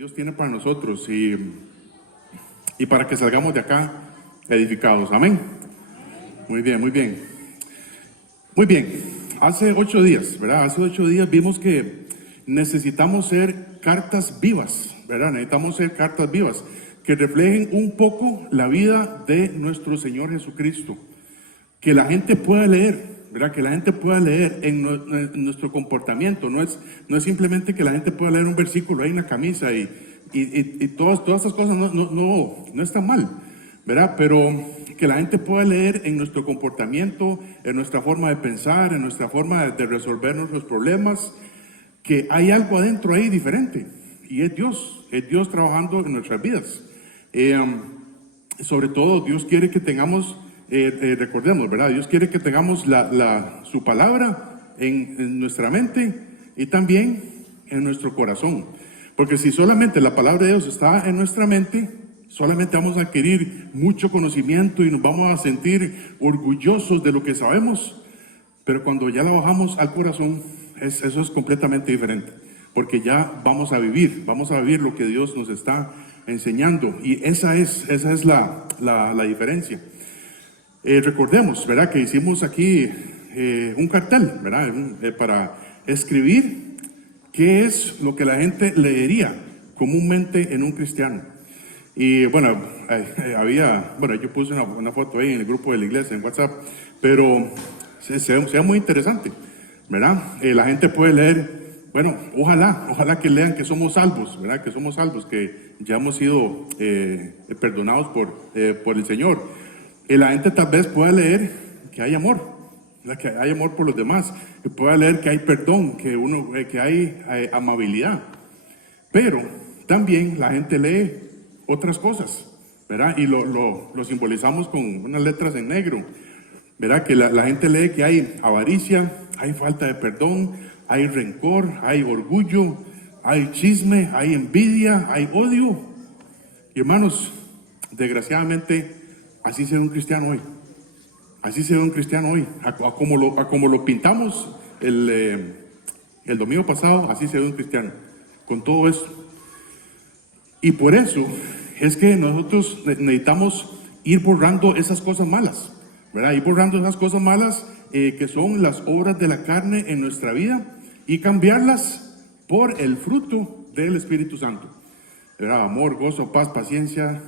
Dios tiene para nosotros y para que salgamos de acá edificados. Amén. Muy bien, muy bien. Muy bien. Hace 8 días, ¿verdad? Hace 8 días vimos que necesitamos ser cartas vivas, ¿verdad? Necesitamos ser cartas vivas que reflejen un poco la vida de nuestro Señor Jesucristo. Que la gente pueda leer, ¿verdad? Que la gente pueda leer en nuestro comportamiento. No es simplemente que la gente pueda leer un versículo ahí en la camisa y todas esas cosas no están mal, ¿verdad? Pero que la gente pueda leer en nuestro comportamiento, en nuestra forma de pensar, en nuestra forma de resolver nuestros problemas, que hay algo adentro ahí diferente. Y es Dios trabajando en nuestras vidas. Sobre todo, Dios quiere que tengamos, recordemos, ¿verdad? Dios quiere que tengamos su palabra en nuestra mente y también en nuestro corazón. Porque si solamente la palabra de Dios está en nuestra mente, solamente vamos a adquirir mucho conocimiento y nos vamos a sentir orgullosos de lo que sabemos. Pero cuando ya la bajamos al corazón, eso es completamente diferente. Porque ya vamos a vivir lo que Dios nos está enseñando. Y esa es la diferencia. Recordemos, ¿verdad? Que hicimos aquí un cartel, ¿verdad? Para escribir qué es lo que la gente leería comúnmente en un cristiano. Y bueno, yo puse una foto ahí en el grupo de la iglesia, en WhatsApp, pero se ve muy interesante, ¿verdad? La gente puede leer, bueno, ojalá que lean que somos salvos, ¿verdad? Que somos salvos, que ya hemos sido perdonados por el Señor. La gente tal vez pueda leer que hay amor, ¿verdad? Que hay amor por los demás, que pueda leer que hay perdón, que hay amabilidad. Pero también la gente lee otras cosas, ¿verdad? Y lo simbolizamos con unas letras en negro, ¿verdad? Que la gente lee que hay avaricia, hay falta de perdón, hay rencor, hay orgullo, hay chisme, hay envidia, hay odio. Y hermanos, desgraciadamente, así se ve un cristiano hoy. Así se ve un cristiano hoy. A como lo pintamos el domingo pasado, así se ve un cristiano. Con todo esto. Y por eso es que nosotros necesitamos ir borrando esas cosas malas, ¿verdad? Ir borrando esas cosas malas que son las obras de la carne en nuestra vida y cambiarlas por el fruto del Espíritu Santo, ¿verdad? Amor, gozo, paz, paciencia,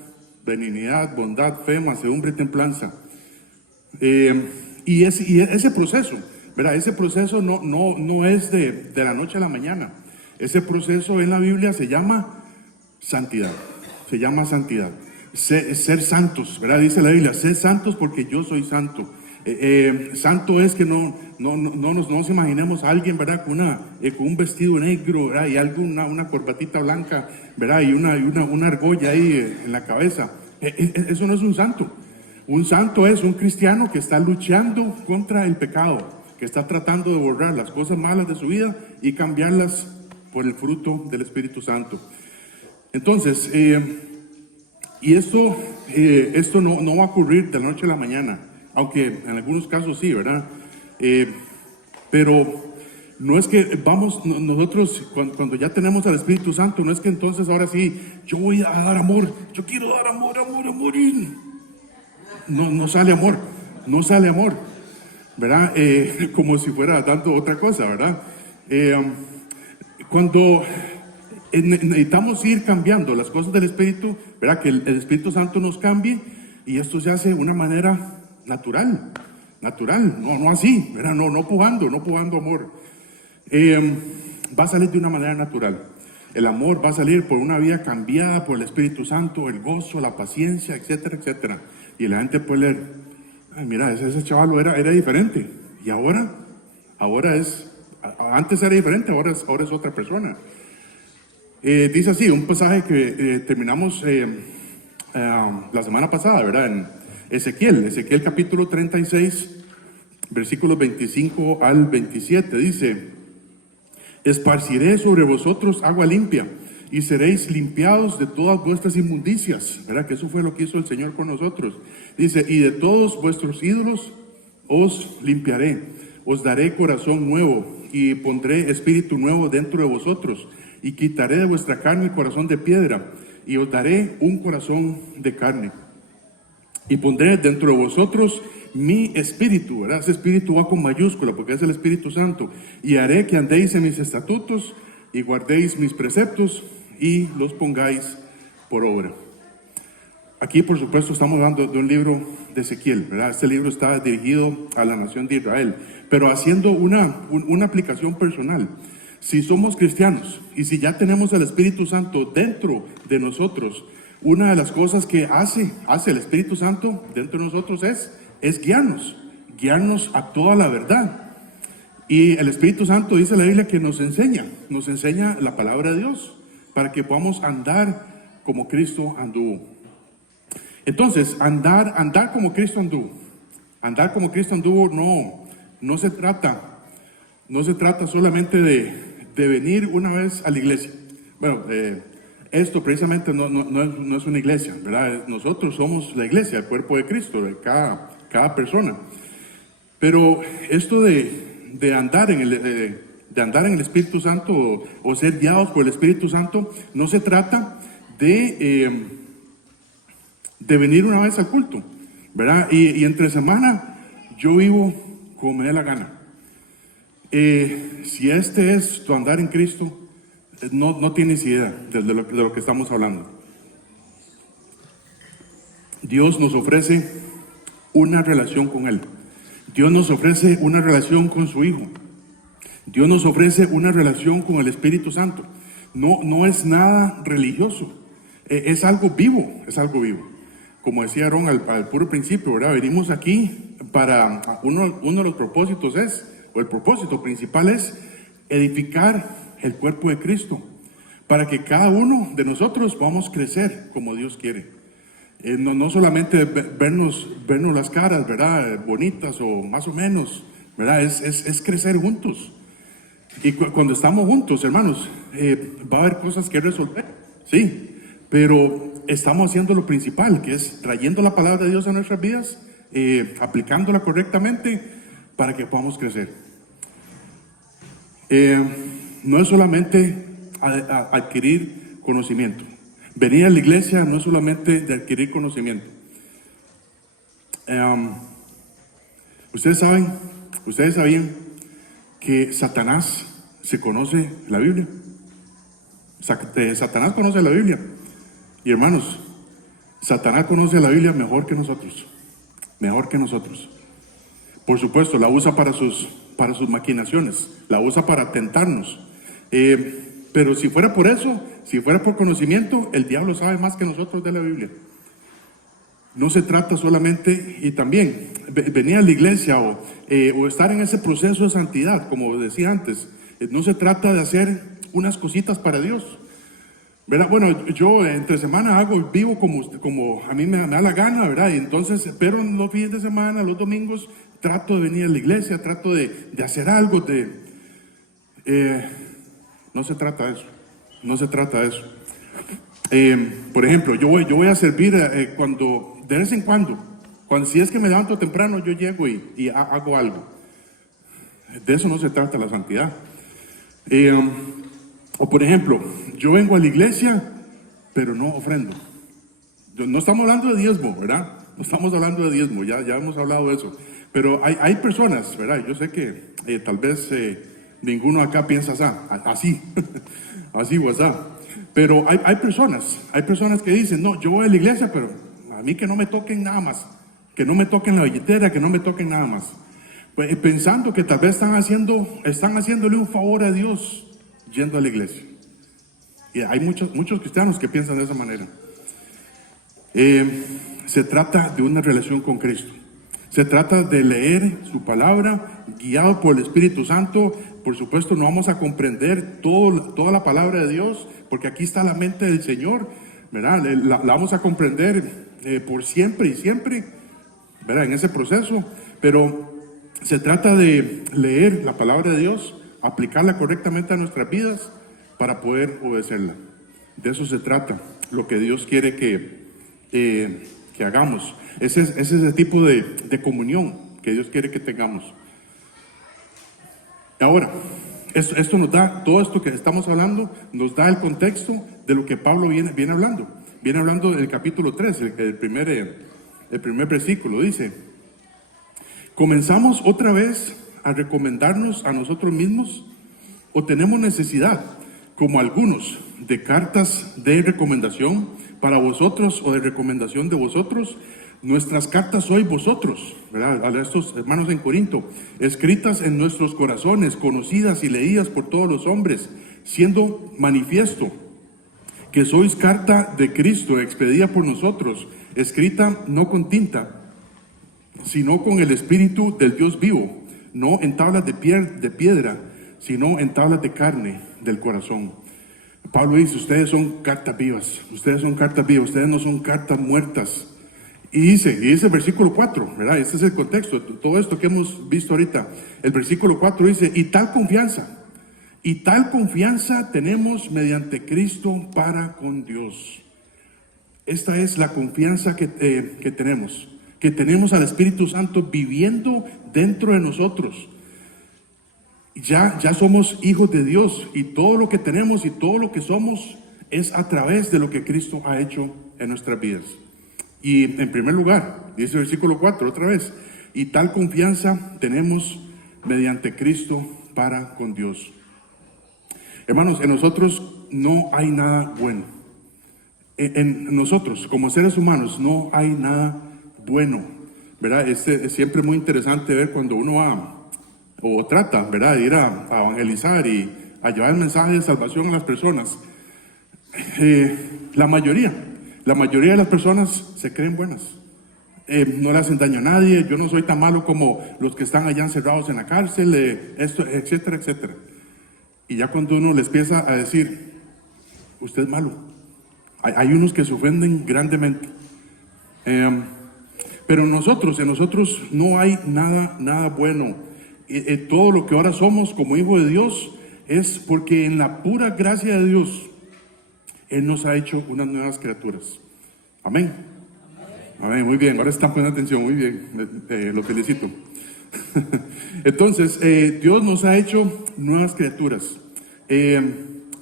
benignidad, bondad, fe, mansedumbre y templanza. Y ese proceso, ¿verdad? Ese proceso no es de la noche a la mañana. Ese proceso en la Biblia se llama santidad. Se llama santidad. Ser santos, ¿verdad? Dice la Biblia, ser santos porque yo soy santo. Santo es que no nos imaginemos a alguien, ¿verdad? Con un vestido negro, ¿verdad? Y una corbatita blanca, ¿verdad? Y una argolla ahí en la cabeza. Eso no es un santo. Un santo es un cristiano que está luchando contra el pecado, que está tratando de borrar las cosas malas de su vida y cambiarlas por el fruto del Espíritu Santo. Entonces, y esto no va a ocurrir de la noche a la mañana, aunque en algunos casos sí, ¿verdad? Pero no es que nosotros cuando ya tenemos al Espíritu Santo, no es que entonces ahora sí, yo voy a dar amor, yo quiero dar amor, y no sale amor, ¿verdad? Como si fuera dando otra cosa, ¿verdad? Cuando necesitamos ir cambiando las cosas del Espíritu, ¿verdad? Que el Espíritu Santo nos cambie y esto se hace de una manera natural, no así, ¿verdad? No pujando amor. Va a salir de una manera natural. El amor va a salir por una vida cambiada por el Espíritu Santo, el gozo, la paciencia, etcétera, etcétera. Y la gente puede leer, ay, mira, ese chaval era diferente. Y antes era diferente, ahora es otra persona. Dice así, un pasaje que terminamos la semana pasada, ¿verdad? En Ezequiel capítulo 36, versículos 25 al 27, dice: esparciré sobre vosotros agua limpia y seréis limpiados de todas vuestras inmundicias, ¿verdad? Que eso fue lo que hizo el Señor con nosotros. Dice, y de todos vuestros ídolos os limpiaré, os daré corazón nuevo y pondré espíritu nuevo dentro de vosotros y quitaré de vuestra carne el corazón de piedra, y os daré un corazón de carne. Y pondré dentro de vosotros mi espíritu, ¿verdad? Ese espíritu va con mayúscula porque es el Espíritu Santo. Y haré que andéis en mis estatutos y guardéis mis preceptos y los pongáis por obra. Aquí, por supuesto, estamos hablando de un libro de Ezequiel, ¿verdad? Este libro está dirigido a la nación de Israel, pero haciendo una aplicación personal. Si somos cristianos y si ya tenemos el Espíritu Santo dentro de nosotros, una de las cosas que hace el Espíritu Santo dentro de nosotros es guiarnos a toda la verdad. Y el Espíritu Santo, dice la Biblia, que nos enseña la palabra de Dios para que podamos andar como Cristo anduvo. Entonces, andar como Cristo anduvo, no se trata solamente de venir una vez a la iglesia. Bueno, esto precisamente no es una iglesia, ¿verdad? Nosotros somos la iglesia, el cuerpo de Cristo, de cada persona. Pero esto de andar en el Espíritu Santo o ser guiados por el Espíritu Santo, no se trata de venir una vez al culto, ¿verdad? Y entre semana yo vivo como me dé la gana. Si este es tu andar en Cristo, no tienes idea de lo que estamos hablando. Dios nos ofrece una relación con Él. Dios nos ofrece una relación con su Hijo. Dios nos ofrece una relación con el Espíritu Santo. No es nada religioso. Es algo vivo, Como decía Aaron al puro principio, ¿verdad? Venimos aquí para, uno de los propósitos el propósito principal es edificar el cuerpo de Cristo, para que cada uno de nosotros podamos crecer como Dios quiere. No solamente vernos las caras, ¿verdad? Bonitas o más o menos, ¿verdad? Es crecer juntos. Y cuando estamos juntos, hermanos, va a haber cosas que resolver, sí, pero estamos haciendo lo principal, que es trayendo la palabra de Dios a nuestras vidas, aplicándola correctamente para que podamos crecer. No es solamente adquirir conocimiento. Venir a la iglesia no es solamente de adquirir conocimiento. Ustedes sabían que Satanás se conoce la Biblia. Satanás conoce la Biblia. Y hermanos, Satanás conoce la Biblia mejor que nosotros. Por supuesto, la usa para sus maquinaciones, la usa para tentarnos. Pero si fuera por eso, si fuera por conocimiento, el diablo sabe más que nosotros de la Biblia. No se trata solamente, y también venir a la iglesia o estar en ese proceso de santidad, como decía antes, no se trata de hacer unas cositas para Dios, ¿verdad? Bueno, yo entre semana vivo como a mí me da la gana, ¿verdad? Y entonces, pero los fines de semana, los domingos, trato de venir a la iglesia, trato de hacer algo, no se trata de eso. Por ejemplo, yo voy a servir de vez en cuando, si es que me levanto temprano, yo llego y hago algo. De eso no se trata la santidad. O por ejemplo, yo vengo a la iglesia, pero no ofrendo. No estamos hablando de diezmo, ¿verdad? No estamos hablando de diezmo, ya hemos hablado de eso. Pero hay personas, ¿verdad? Yo sé que tal vez ninguno acá piensa así, así o así. Pero hay personas que dicen, no, yo voy a la iglesia, pero a mí que no me toquen nada más, que no me toquen la billetera, que no me toquen nada más. Pues, pensando que tal vez están haciéndole un favor a Dios yendo a la iglesia. Y hay muchos cristianos que piensan de esa manera. Se trata de una relación con Cristo. Se trata de leer su palabra, guiado por el Espíritu Santo. Por supuesto, no vamos a comprender toda la palabra de Dios, porque aquí está la mente del Señor, ¿verdad? La vamos a comprender por siempre y siempre, ¿verdad? En ese proceso. Pero se trata de leer la palabra de Dios, aplicarla correctamente a nuestras vidas para poder obedecerla. De eso se trata, lo que Dios quiere que hagamos. Ese es el tipo de comunión que Dios quiere que tengamos. Ahora, Esto nos da, todo esto que estamos hablando, nos da el contexto de lo que Pablo viene hablando. Viene hablando del capítulo 3, el primer versículo, dice: ¿comenzamos otra vez a recomendarnos a nosotros mismos? ¿O tenemos necesidad, como algunos, de cartas de recomendación para vosotros o de recomendación de vosotros? Nuestras cartas sois vosotros, ¿verdad? A estos hermanos en Corinto, escritas en nuestros corazones, conocidas y leídas por todos los hombres, siendo manifiesto que sois carta de Cristo, expedida por nosotros, escrita no con tinta, sino con el Espíritu del Dios vivo, no en tablas de piedra, sino en tablas de carne del corazón. Pablo dice: ustedes son cartas vivas, ustedes no son cartas muertas. Y dice el versículo 4, ¿verdad? Este es el contexto de todo esto que hemos visto ahorita. El versículo 4 dice: y tal confianza tenemos mediante Cristo para con Dios. Esta es la confianza que tenemos al Espíritu Santo viviendo dentro de nosotros. Ya somos hijos de Dios, y todo lo que tenemos y todo lo que somos es a través de lo que Cristo ha hecho en nuestras vidas. Y en primer lugar, dice el versículo 4 otra vez: y tal confianza tenemos mediante Cristo para con Dios. Hermanos, en nosotros no hay nada bueno. En nosotros, como seres humanos, no hay nada bueno, ¿verdad? Es siempre muy interesante ver cuando uno va o trata, ¿verdad?, de ir a evangelizar y a llevar el mensaje de salvación a las personas. La mayoría de las personas se creen buenas. No le hacen daño a nadie. Yo no soy tan malo como los que están allá encerrados en la cárcel, esto, etcétera, etcétera. Y ya cuando uno les empieza a decir: usted es malo, hay unos que se ofenden grandemente. Pero en nosotros no hay nada bueno. Todo lo que ahora somos como hijos de Dios es porque en la pura gracia de Dios Él nos ha hecho unas nuevas criaturas. Amén. Amén, muy bien, ahora están poniendo atención, muy bien, lo felicito. Entonces, Dios nos ha hecho nuevas criaturas.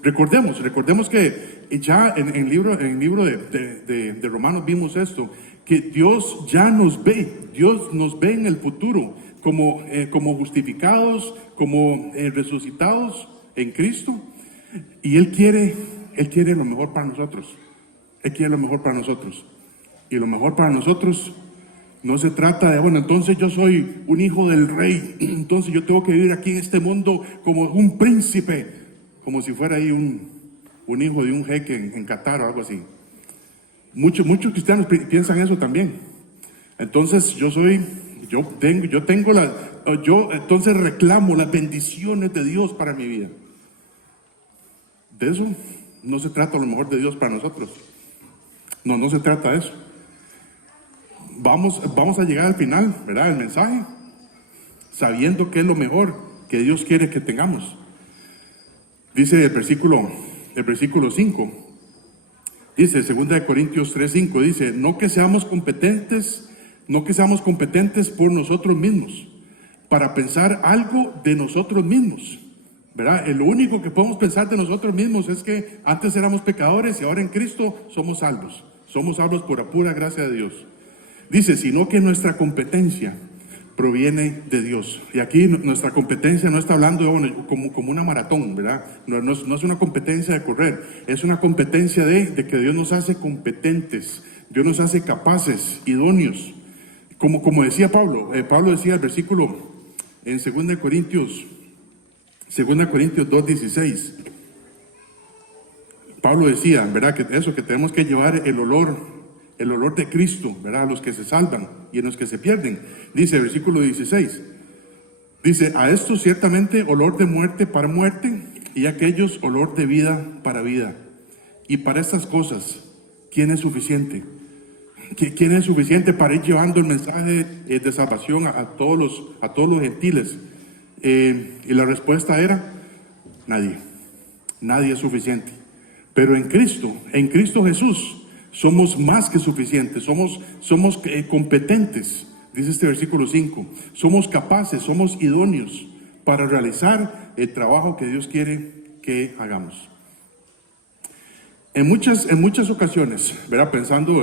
Recordemos que ya en el libro de Romanos vimos esto, que Dios ya nos ve en el futuro como justificados, como resucitados en Cristo, y Él quiere lo mejor para nosotros. Él quiere lo mejor para nosotros. Y lo mejor para nosotros no se trata de, bueno, entonces yo soy un hijo del rey, entonces yo tengo que vivir aquí en este mundo como un príncipe, como si fuera ahí un hijo de un jeque en Qatar o algo así. Muchos cristianos piensan eso también. Entonces yo entonces reclamo las bendiciones de Dios para mi vida. De eso no se trata lo mejor de Dios para nosotros. No se trata de eso. Vamos a llegar al final, ¿verdad?, el mensaje, sabiendo que es lo mejor que Dios quiere que tengamos. Dice el versículo 5, dice 2 Corintios 3:5, dice: no que seamos competentes por nosotros mismos, para pensar algo de nosotros mismos, ¿verdad? Lo único que podemos pensar de nosotros mismos es que antes éramos pecadores y ahora en Cristo somos salvos por la pura gracia de Dios. Dice: sino que nuestra competencia proviene de Dios. Y aquí nuestra competencia no está hablando como una maratón, ¿verdad? No es una competencia de correr, es una competencia de que Dios nos hace competentes, Dios nos hace capaces, idóneos. Como decía Pablo decía el versículo en 2 Corintios 2:16. Pablo decía, ¿verdad?, que tenemos que llevar el olor de Cristo, ¿verdad?, a los que se salvan y a los que se pierden. Dice el versículo 16, dice: a estos ciertamente olor de muerte para muerte, y a aquellos olor de vida para vida. Y para estas cosas, ¿quién es suficiente? ¿Quién es suficiente para ir llevando el mensaje de salvación a todos los gentiles? Y la respuesta era: nadie es suficiente. Pero en Cristo Jesús, somos más que suficientes, somos competentes, dice este versículo 5, somos capaces, somos idóneos para realizar el trabajo que Dios quiere que hagamos. En muchas ocasiones, ¿verdad? Pensando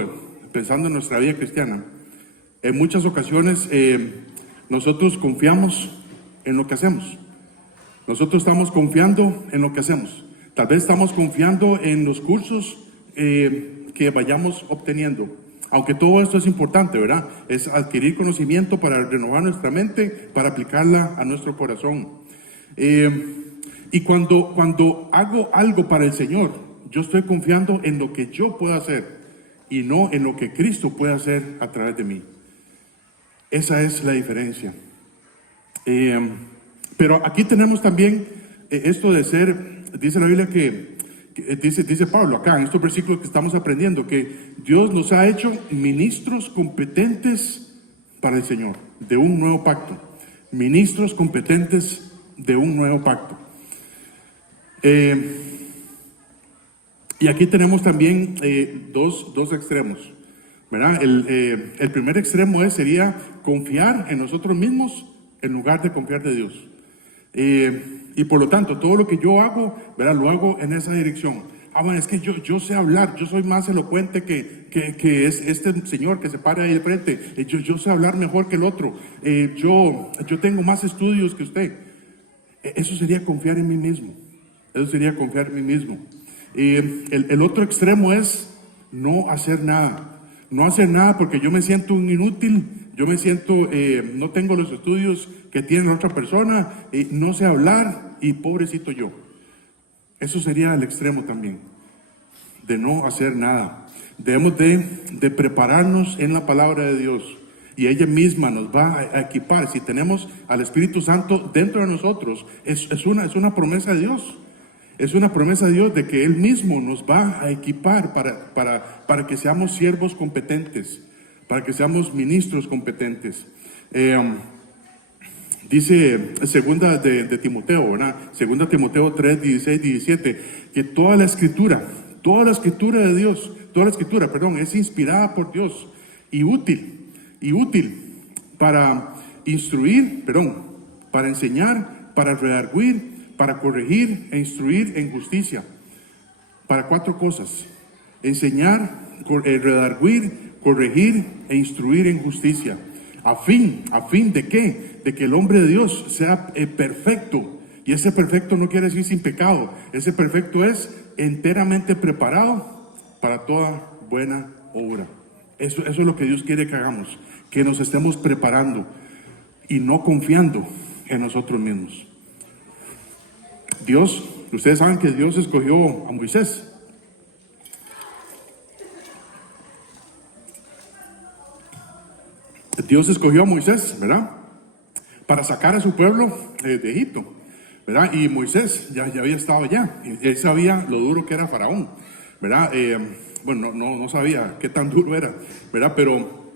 en nuestra vida cristiana, en muchas ocasiones nosotros confiamos en lo que hacemos. Nosotros estamos confiando en lo que hacemos. Tal vez estamos confiando en los cursos que vayamos obteniendo. Aunque todo esto es importante, ¿verdad? Es adquirir conocimiento para renovar nuestra mente, para aplicarla a nuestro corazón. Y cuando hago algo para el Señor, yo estoy confiando en lo que yo puedo hacer y no en lo que Cristo puede hacer a través de mí. Esa es la diferencia. Pero aquí tenemos también esto de ser, dice la Biblia dice Pablo acá en estos versículos que estamos aprendiendo, que Dios nos ha hecho ministros competentes para el Señor, de un nuevo pacto. Ministros competentes de un nuevo pacto. Y aquí tenemos también dos extremos, ¿verdad? El primer extremo sería confiar en nosotros mismos en lugar de confiar de Dios. Y por lo tanto, todo lo que yo hago, ¿verdad? Lo hago en esa dirección. Bueno, es que yo sé hablar, yo soy más elocuente que es este señor que se para ahí de frente. Yo sé hablar mejor que el otro. Yo tengo más estudios que usted. Eso sería confiar en mí mismo. Eso sería confiar en mí mismo. El otro extremo es no hacer nada. No hacer nada porque yo me siento un inútil. Yo me siento, no tengo los estudios que tiene la otra persona, no sé hablar y pobrecito yo. Eso sería el extremo también, de no hacer nada. Debemos de prepararnos en la palabra de Dios y ella misma nos va a equipar. Si tenemos al Espíritu Santo dentro de nosotros, es una promesa de Dios. Es una promesa de Dios de que Él mismo nos va a equipar para que seamos siervos competentes, para que seamos ministros competentes. Dice segunda de Timoteo, ¿verdad? Segunda Timoteo 3, 16, 17, que toda la escritura de Dios, es inspirada por Dios y útil para instruir, para enseñar, para redarguir, para corregir e instruir en justicia. Para 4 cosas: enseñar, redarguir, corregir e instruir en justicia. ¿A fin de qué? De que el hombre de Dios sea perfecto. Y ese perfecto no quiere decir sin pecado. Ese perfecto es enteramente preparado para toda buena obra. Eso es lo que Dios quiere que hagamos. Que nos estemos preparando y no confiando en nosotros mismos. Ustedes saben que Dios escogió a Moisés. Dios escogió a Moisés, ¿verdad? Para sacar a su pueblo de Egipto, ¿verdad? Y Moisés ya había estado allá. Él sabía lo duro que era Faraón, ¿verdad? Bueno, no sabía qué tan duro era, ¿verdad? Pero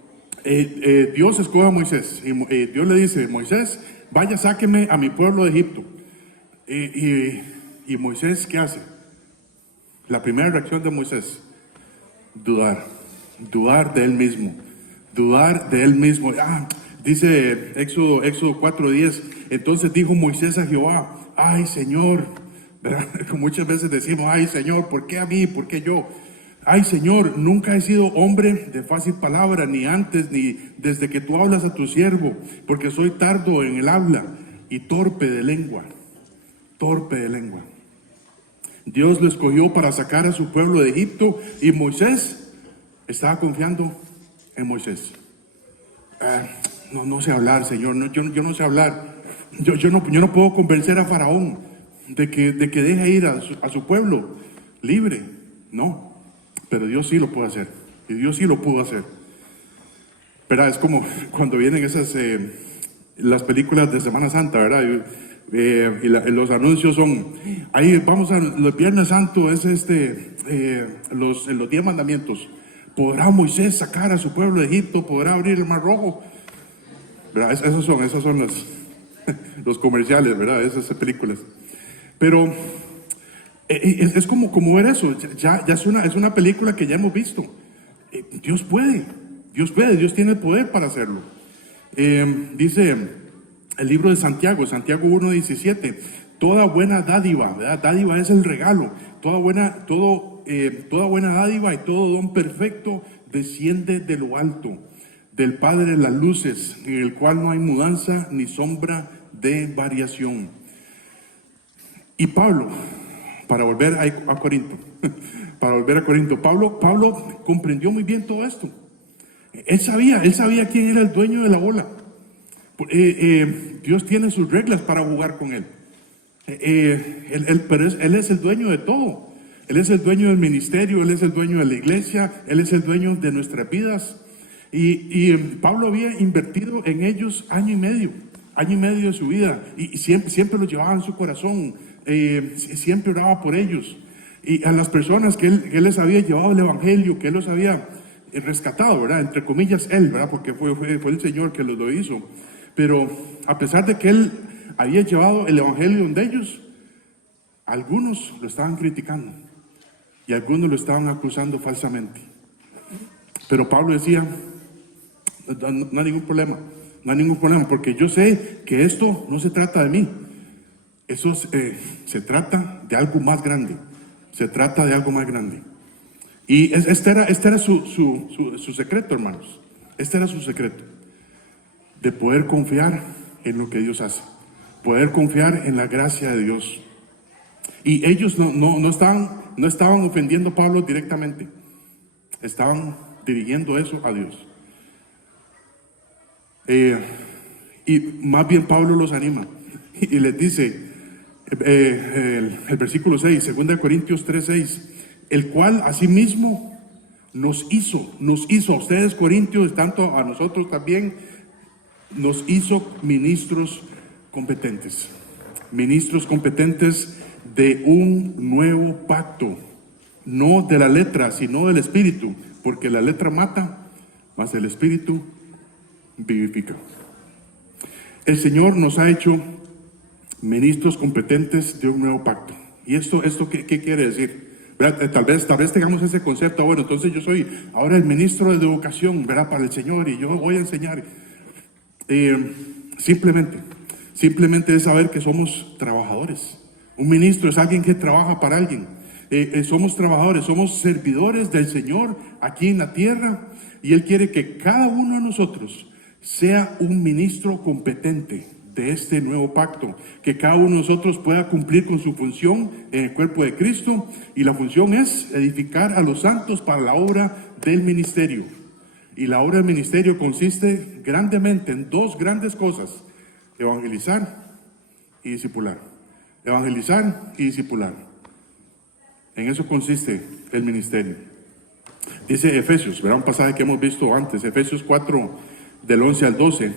Dios escoge a Moisés. Y Dios le dice: Moisés, vaya, sáqueme a mi pueblo de Egipto. Y Moisés, ¿qué hace? La primera reacción de Moisés: dudar de él mismo. Dice Éxodo 4:10, entonces dijo Moisés a Jehová: ay, Señor, ¿verdad? Muchas veces decimos: ay, Señor, ¿por qué a mí? ¿Por qué yo? Ay, Señor, nunca he sido hombre de fácil palabra, ni antes, ni desde que tú hablas a tu siervo, porque soy tardo en el habla y torpe de lengua. Dios lo escogió para sacar a su pueblo de Egipto y Moisés estaba confiando en Moisés. No sé hablar, Señor, yo no sé hablar. Yo no puedo convencer a Faraón de que deje ir a su pueblo libre. No, pero Dios sí lo puede hacer. Y Dios sí lo pudo hacer. Pero es como cuando vienen las películas de Semana Santa, ¿verdad? Y los anuncios son: ahí vamos a los Viernes Santo, es los 10 mandamientos. ¿Podrá Moisés sacar a su pueblo de Egipto? ¿Podrá abrir el Mar Rojo? ¿Verdad? Esos son los comerciales, ¿verdad? Esas películas. Pero es como ver eso. Ya es una película que ya hemos visto. Dios tiene el poder para hacerlo. Dice el libro de Santiago, Santiago 1:17, toda buena dádiva, ¿verdad? Dádiva es el regalo, toda buena dádiva y todo don perfecto desciende de lo alto, del Padre de las luces, en el cual no hay mudanza ni sombra de variación. Y Pablo, para volver a Corinto, Pablo comprendió muy bien todo esto. Él sabía quién era el dueño de la bola. Dios tiene sus reglas para jugar con él. Pero él es el dueño de todo. Él es el dueño del ministerio, Él es el dueño de la iglesia, Él es el dueño de nuestras vidas. Y Pablo había invertido en ellos año y medio de su vida. Y siempre los llevaba en su corazón, siempre oraba por ellos. Y a las personas que él les había llevado el evangelio, que Él los había rescatado, ¿verdad? Entre comillas Él, ¿verdad? Porque fue el Señor que lo hizo. Pero a pesar de que Él había llevado el evangelio donde ellos, algunos lo estaban criticando y algunos lo estaban acusando falsamente. Pero Pablo decía, no hay ningún problema, porque yo sé que esto no se trata de mí, eso se trata de algo más grande, Y este era su secreto, hermanos, este era su secreto, de poder confiar en lo que Dios hace, poder confiar en la gracia de Dios. Y ellos no estaban ofendiendo a Pablo directamente, estaban dirigiendo eso a Dios. Y más bien Pablo los anima y les dice, el versículo 6, 2 Corintios 3:6, el cual asimismo nos hizo a ustedes, corintios, tanto a nosotros también, nos hizo ministros competentes de un nuevo pacto, no de la letra, sino del espíritu, porque la letra mata, mas el espíritu vivifica. El Señor nos ha hecho ministros competentes de un nuevo pacto. ¿Y esto qué quiere decir? Tal vez tengamos ese concepto. Bueno, entonces yo soy ahora el ministro de educación, ¿verdad? Para el Señor, y yo voy a enseñar. Simplemente es saber que somos trabajadores. Un ministro es alguien que trabaja para alguien. Somos trabajadores, somos servidores del Señor aquí en la tierra, y Él quiere que cada uno de nosotros sea un ministro competente de este nuevo pacto, que cada uno de nosotros pueda cumplir con su función en el cuerpo de Cristo, y la función es edificar a los santos para la obra del ministerio. Y la obra del ministerio consiste grandemente en dos grandes cosas: evangelizar y discipular. Evangelizar y discipular. En eso consiste el ministerio. Dice Efesios, verá un pasaje que hemos visto antes, Efesios 4, del 11 al 12.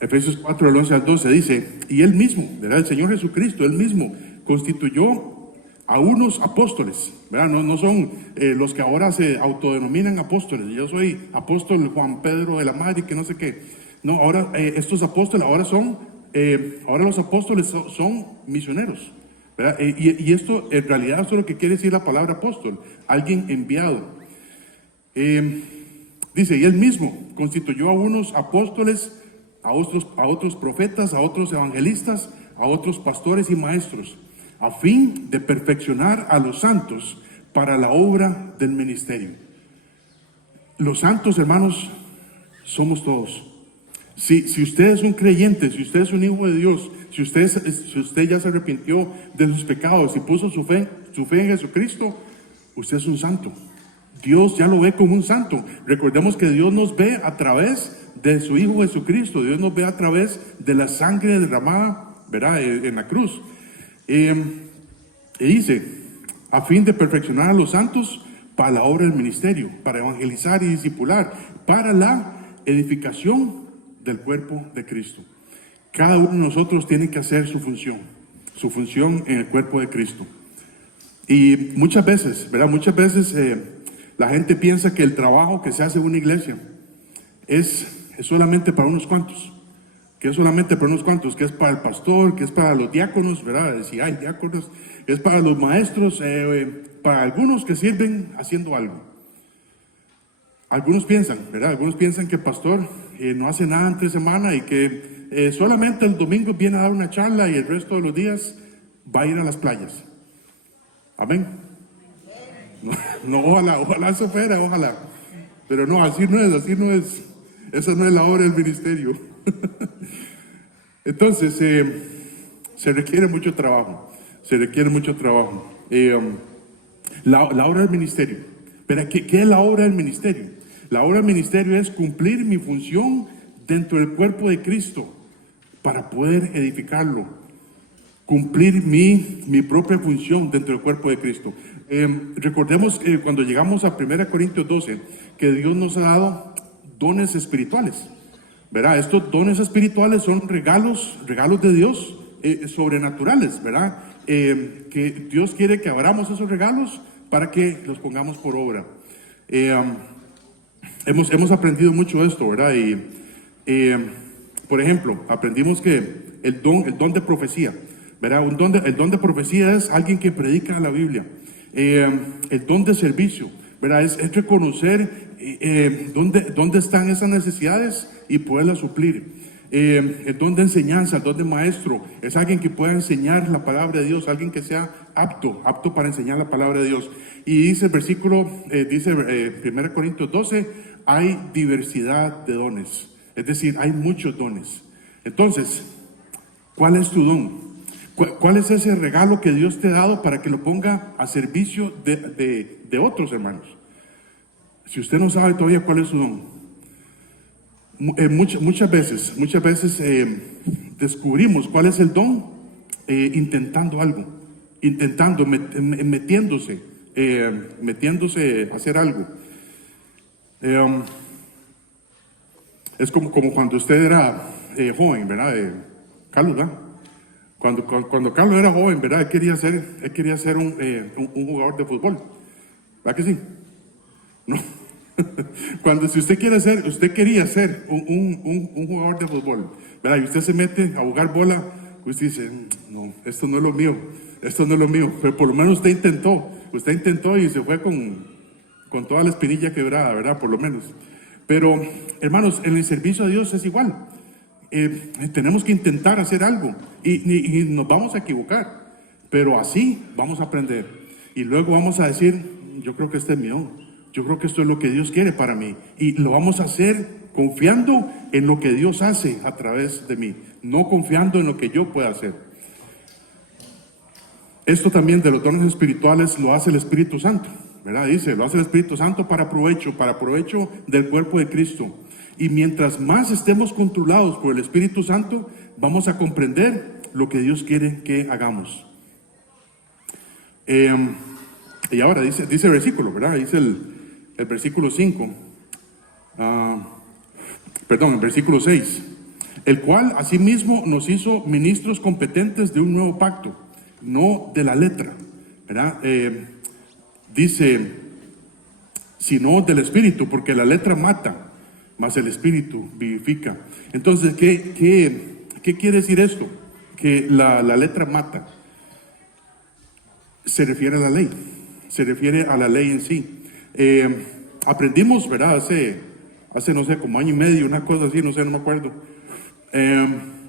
Efesios 4, del 11 al 12 dice, y Él mismo, ¿verdad? El Señor Jesucristo, Él mismo constituyó a unos apóstoles, ¿verdad? No son los que ahora se autodenominan apóstoles. Yo soy apóstol Juan Pedro de la Madre, que no sé qué. No, ahora estos apóstoles ahora los apóstoles son misioneros, ¿verdad? Y esto, en realidad, esto es lo que quiere decir la palabra apóstol, alguien enviado. Dice, y Él mismo constituyó a unos apóstoles, a otros profetas, a otros evangelistas, a otros pastores y maestros, a fin de perfeccionar a los santos para la obra del ministerio. Los santos, hermanos, somos todos. Si usted es un creyente, si usted es un hijo de Dios, si usted ya se arrepintió de sus pecados y puso su fe en Jesucristo, usted es un santo. Dios ya lo ve como un santo. Recordemos que Dios nos ve a través de su Hijo Jesucristo. Dios nos ve a través de la sangre derramada, ¿verdad?, en la cruz. Y dice, a fin de perfeccionar a los santos para la obra del ministerio, para evangelizar y discipular, para la edificación del cuerpo de Cristo. Cada uno de nosotros tiene que hacer su función en el cuerpo de Cristo. Y muchas veces, ¿verdad? La gente piensa que el trabajo que se hace en una iglesia es solamente para unos cuantos, que es para el pastor, que es para los diáconos, ¿verdad? Si hay diáconos, es para los maestros, para algunos que sirven haciendo algo. Algunos piensan, ¿verdad? Que el pastor no hace nada entre semana y que solamente el domingo viene a dar una charla y el resto de los días va a ir a las playas. Amén. No, ojalá eso fuera, ojalá. Pero no, así no es. Esa no es la obra del ministerio. Entonces, se requiere mucho trabajo. La obra del ministerio. Pero ¿qué es la obra del ministerio? La obra del ministerio es cumplir mi función dentro del cuerpo de Cristo para poder edificarlo. Cumplir mi propia función dentro del cuerpo de Cristo. Recordemos que cuando llegamos a 1 Corintios 12, que Dios nos ha dado dones espirituales. ¿Verdad? Estos dones espirituales son regalos de Dios sobrenaturales, ¿verdad? Que Dios quiere que abramos esos regalos para que los pongamos por obra. Hemos aprendido mucho esto, ¿verdad? Por ejemplo, aprendimos que el don de profecía, ¿verdad? El don de profecía es alguien que predica la Biblia. El don de servicio, ¿verdad? Es reconocer dónde están esas necesidades y poderlas suplir. El don de enseñanza, el don de maestro, es alguien que pueda enseñar la palabra de Dios, alguien que sea apto para enseñar la palabra de Dios. Y dice el versículo, 1 Corintios 12, hay diversidad de dones, es decir, hay muchos dones. Entonces, ¿cuál es tu don? ¿Cuál es ese regalo que Dios te ha dado para que lo ponga a servicio de otros hermanos? Si usted no sabe todavía cuál es su don, muchas veces descubrimos cuál es el don intentando algo, metiéndose a hacer algo. Es como cuando usted era joven, ¿verdad? Carlos, ¿verdad? Cuando Carlos era joven, ¿verdad? Él quería ser un jugador de fútbol, ¿verdad que sí? No. Usted quería ser un jugador de fútbol, ¿verdad? Y usted se mete a jugar bola, usted dice, no, esto no es lo mío, pero por lo menos usted intentó y se fue con toda la espinilla quebrada, ¿verdad? Por lo menos. Pero, hermanos, en el servicio a Dios es igual. Tenemos que intentar hacer algo y nos vamos a equivocar, pero así vamos a aprender y luego vamos a decir, yo creo que este es mi don. Yo creo que esto es lo que Dios quiere para mí. Y lo vamos a hacer confiando en lo que Dios hace a través de mí, no confiando en lo que yo pueda hacer. Esto también de los dones espirituales lo hace el Espíritu Santo, ¿verdad? Dice, lo hace el Espíritu Santo para provecho del cuerpo de Cristo. Y mientras más estemos controlados por el Espíritu Santo, vamos a comprender lo que Dios quiere que hagamos. Y ahora dice el versículo, ¿verdad? Dice el versículo 5, el versículo 6, el cual asimismo nos hizo ministros competentes de un nuevo pacto, no de la letra, ¿verdad? Dice, sino del Espíritu, porque la letra mata, mas el Espíritu vivifica. Entonces, ¿qué quiere decir esto? Que la letra mata. Se refiere a la ley, en sí. Aprendimos, ¿verdad? Hace no sé, como año y medio, una cosa así, no me acuerdo.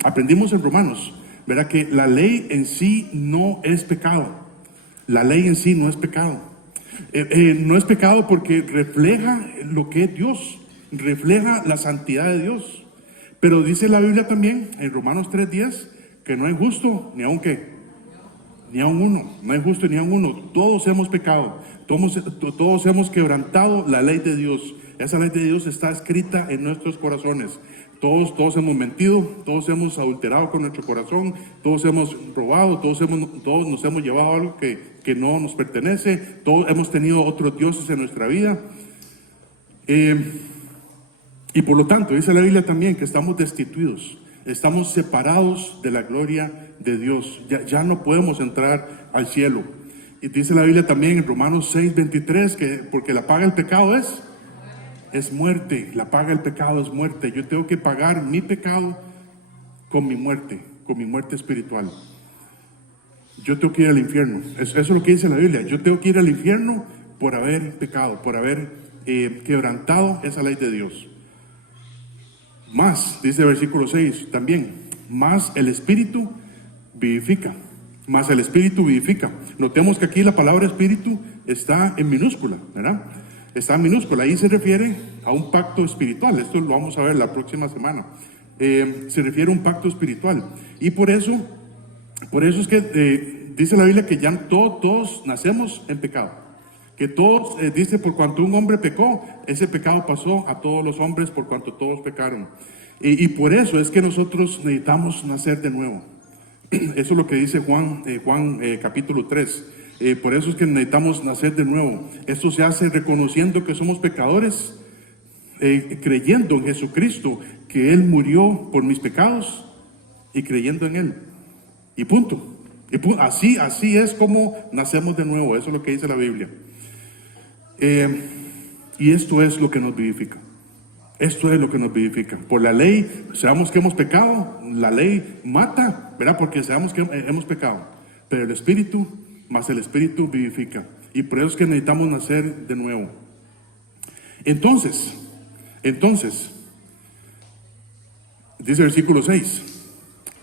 Aprendimos en Romanos, ¿verdad? Que la ley en sí no es pecado. La ley en sí no es pecado. No es pecado porque refleja lo que es Dios, refleja la santidad de Dios. Pero dice la Biblia también, en Romanos 3:10, que no hay justo ni aun qué. Ni a uno, no hay justo ni a uno. Todos hemos pecado, todos hemos quebrantado la ley de Dios. Esa ley de Dios está escrita en nuestros corazones. Todos hemos mentido, todos hemos adulterado con nuestro corazón, todos hemos robado, todos nos hemos llevado algo que no nos pertenece, todos hemos tenido otros dioses en nuestra vida. Y por lo tanto, dice la Biblia también que estamos destituidos. Estamos separados de la gloria de Dios. Ya no podemos entrar al cielo. Y dice la Biblia también en Romanos 6:23 que porque la paga del pecado es muerte. La paga del pecado es muerte. Yo tengo que pagar mi pecado con mi muerte espiritual. Yo tengo que ir al infierno. Eso es lo que dice la Biblia. Yo tengo que ir al infierno por haber pecado, por haber quebrantado esa ley de Dios. Más, dice el versículo 6 también, más el Espíritu vivifica. Más el Espíritu vivifica. Notemos que aquí la palabra Espíritu está en minúscula, ¿verdad? Está en minúscula. Ahí se refiere a un pacto espiritual. Esto lo vamos a ver la próxima semana. Se refiere a un pacto espiritual. Y por eso es que dice la Biblia que ya todos nacemos en pecado. Que todos, dice, por cuanto un hombre pecó, ese pecado pasó a todos los hombres por cuanto todos pecaron. Y por eso es que nosotros necesitamos nacer de nuevo. Eso es lo que dice Juan capítulo 3. Por eso es que necesitamos nacer de nuevo. Esto se hace reconociendo que somos pecadores, creyendo en Jesucristo, que Él murió por mis pecados y creyendo en Él. Y punto. Así es como nacemos de nuevo. Eso es lo que dice la Biblia. Y esto es lo que nos vivifica. Esto es lo que nos vivifica. Por la ley, sabemos que hemos pecado. La ley mata, ¿verdad? Porque sabemos que hemos pecado. Pero el Espíritu, más el Espíritu vivifica. Y por eso es que necesitamos nacer de nuevo. Entonces, dice el versículo 6,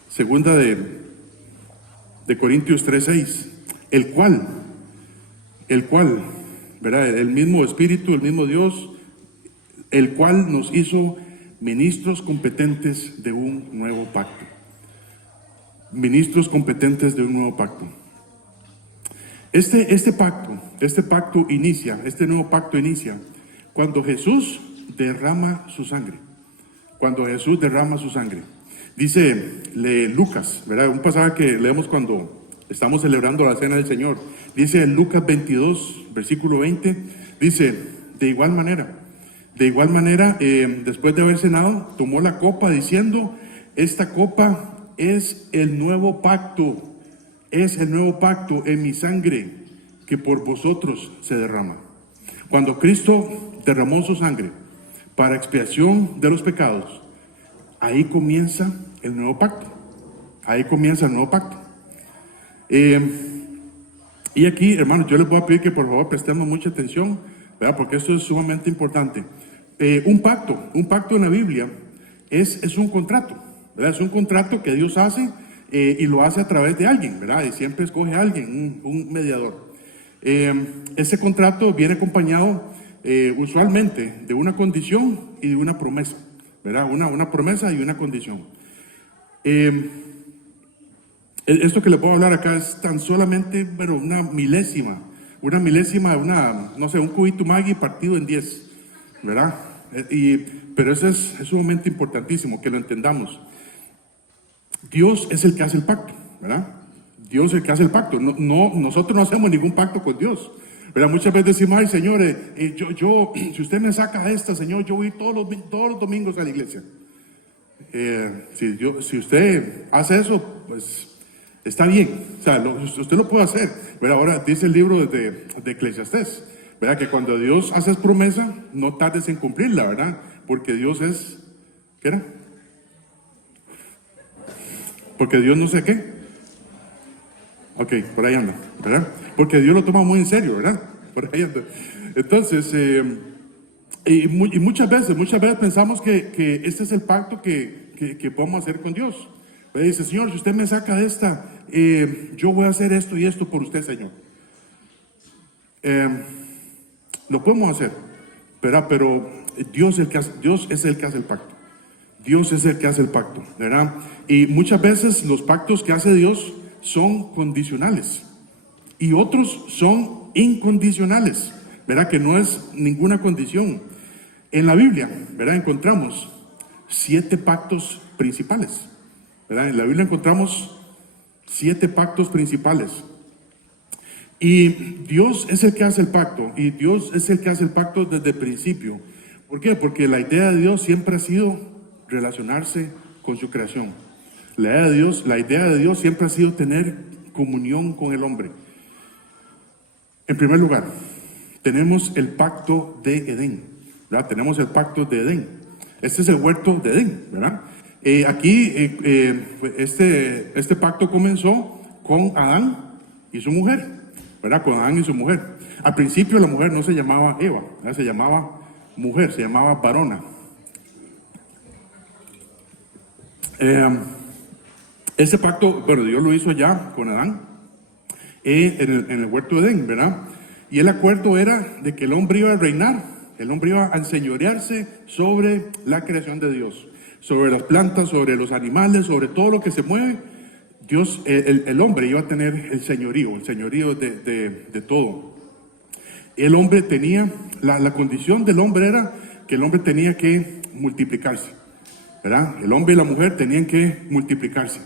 segunda de Corintios 3:6, el cual, ¿verdad? El mismo Espíritu, el mismo Dios, el cual nos hizo ministros competentes de un nuevo pacto. Ministros competentes de un nuevo pacto. Este nuevo pacto inicia cuando Jesús derrama su sangre. Cuando Jesús derrama su sangre. Dice Lucas, ¿verdad? Un pasaje que leemos cuando estamos celebrando la cena del Señor. Dice en Lucas 22, versículo 20, dice, de igual manera, después de haber cenado, tomó la copa diciendo, esta copa es el nuevo pacto en mi sangre que por vosotros se derrama. Cuando Cristo derramó su sangre para expiación de los pecados, ahí comienza el nuevo pacto. Y aquí, hermanos, yo les voy a pedir que por favor prestemos mucha atención, ¿verdad? Porque esto es sumamente importante. Un pacto en la Biblia es un contrato, ¿verdad? Es un contrato que Dios hace y lo hace a través de alguien, ¿verdad? Y siempre escoge a alguien, un mediador. Ese contrato viene acompañado usualmente de una condición y de una promesa, ¿verdad? Una promesa y una condición. Esto que les puedo hablar acá es tan solamente, pero una milésima, no sé, un cubito Maggi partido en 10, ¿verdad? Pero eso es sumamente importantísimo que lo entendamos. Dios es el que hace el pacto, ¿verdad? Dios es el que hace el pacto. Nosotros no hacemos ningún pacto con Dios, ¿verdad? Muchas veces decimos, ay, Señor, si usted me saca esta, Señor, yo voy todos los domingos a la iglesia. Si usted hace eso, pues está bien, o sea, usted lo puede hacer. ¿Verdad? Ahora dice el libro de Eclesiastés, ¿verdad? Que cuando Dios hace promesa, no tardes en cumplirla, ¿verdad? Porque Dios es, ¿qué era? Porque Dios no sé qué. Ok, por ahí anda, ¿verdad? Porque Dios lo toma muy en serio, ¿verdad? Por ahí anda. Entonces, y muchas veces pensamos que este es el pacto que podemos hacer con Dios. Pero dice, Señor, si usted me saca de esta, yo voy a hacer esto y esto por usted, Señor. Lo podemos hacer, ¿verdad? Pero Dios es el que hace el pacto. Dios es el que hace el pacto, ¿verdad? Y muchas veces los pactos que hace Dios son condicionales y otros son incondicionales, ¿verdad? Que no es ninguna condición. En la Biblia, ¿verdad? Encontramos 7 pactos principales, ¿verdad? En la Biblia encontramos 7 pactos principales. Y Dios es el que hace el pacto, y Dios es el que hace el pacto desde el principio. ¿Por qué? Porque la idea de Dios siempre ha sido relacionarse con su creación. La idea de Dios siempre ha sido tener comunión con el hombre. En primer lugar, tenemos el pacto de Edén, ¿verdad? Tenemos el pacto de Edén. Este es el huerto de Edén, ¿verdad? Este pacto comenzó con Adán y su mujer, ¿verdad? Con Adán y su mujer. Al principio la mujer no se llamaba Eva, ¿verdad? Se llamaba mujer, se llamaba varona. Ese pacto, bueno, Dios lo hizo ya con Adán en el huerto de Edén, ¿verdad? Y el acuerdo era de que el hombre iba a reinar, el hombre iba a enseñorearse sobre la creación de Dios, sobre las plantas, sobre los animales, sobre todo lo que se mueve. Dios, el hombre iba a tener el señorío de todo. El hombre tenía, la condición del hombre era que el hombre tenía que multiplicarse, ¿verdad? El hombre y la mujer tenían que multiplicarse,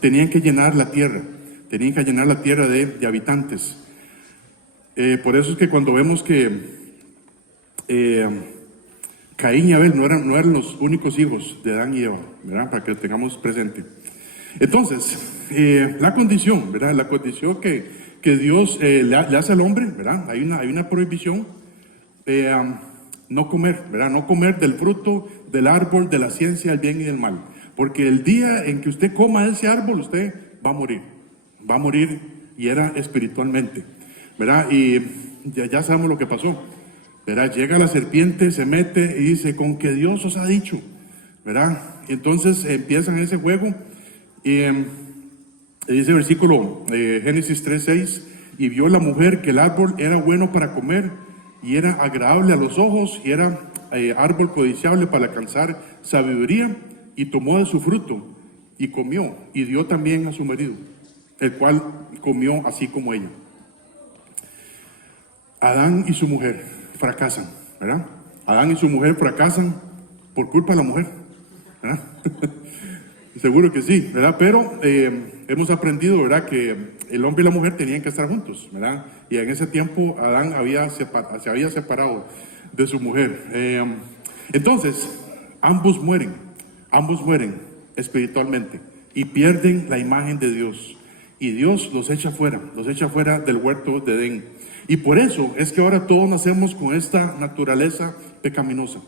tenían que llenar la tierra, de habitantes. Por eso es que cuando vemos que Caín y Abel no eran los únicos hijos de Adán y Eva, ¿verdad? Para que lo tengamos presente. Entonces, la condición, ¿verdad? La condición que Dios le hace al hombre, ¿verdad? Hay una prohibición, no comer, ¿verdad? No comer del fruto del árbol de la ciencia del bien y del mal. Porque el día en que usted coma ese árbol, usted va a morir, y era espiritualmente, ¿verdad? Y ya sabemos lo que pasó, ¿verdad? Llega la serpiente, se mete y dice, con que Dios os ha dicho, ¿verdad? Y entonces empiezan ese juego, y dice versículo Génesis 3:6, y vio la mujer que el árbol era bueno para comer, y era agradable a los ojos, y era árbol codiciable para alcanzar sabiduría, y tomó de su fruto, y comió, y dio también a su marido, el cual comió así como ella. Adán y su mujer fracasan, ¿verdad? Adán y su mujer fracasan por culpa de la mujer, ¿verdad? Seguro que sí, ¿verdad? Pero hemos aprendido, ¿verdad?, que el hombre y la mujer tenían que estar juntos, ¿verdad? Y en ese tiempo Adán se había separado de su mujer. Entonces, ambos mueren espiritualmente y pierden la imagen de Dios. Y Dios los echa fuera del huerto de Edén. Y por eso es que ahora todos nacemos con esta naturaleza pecaminosa.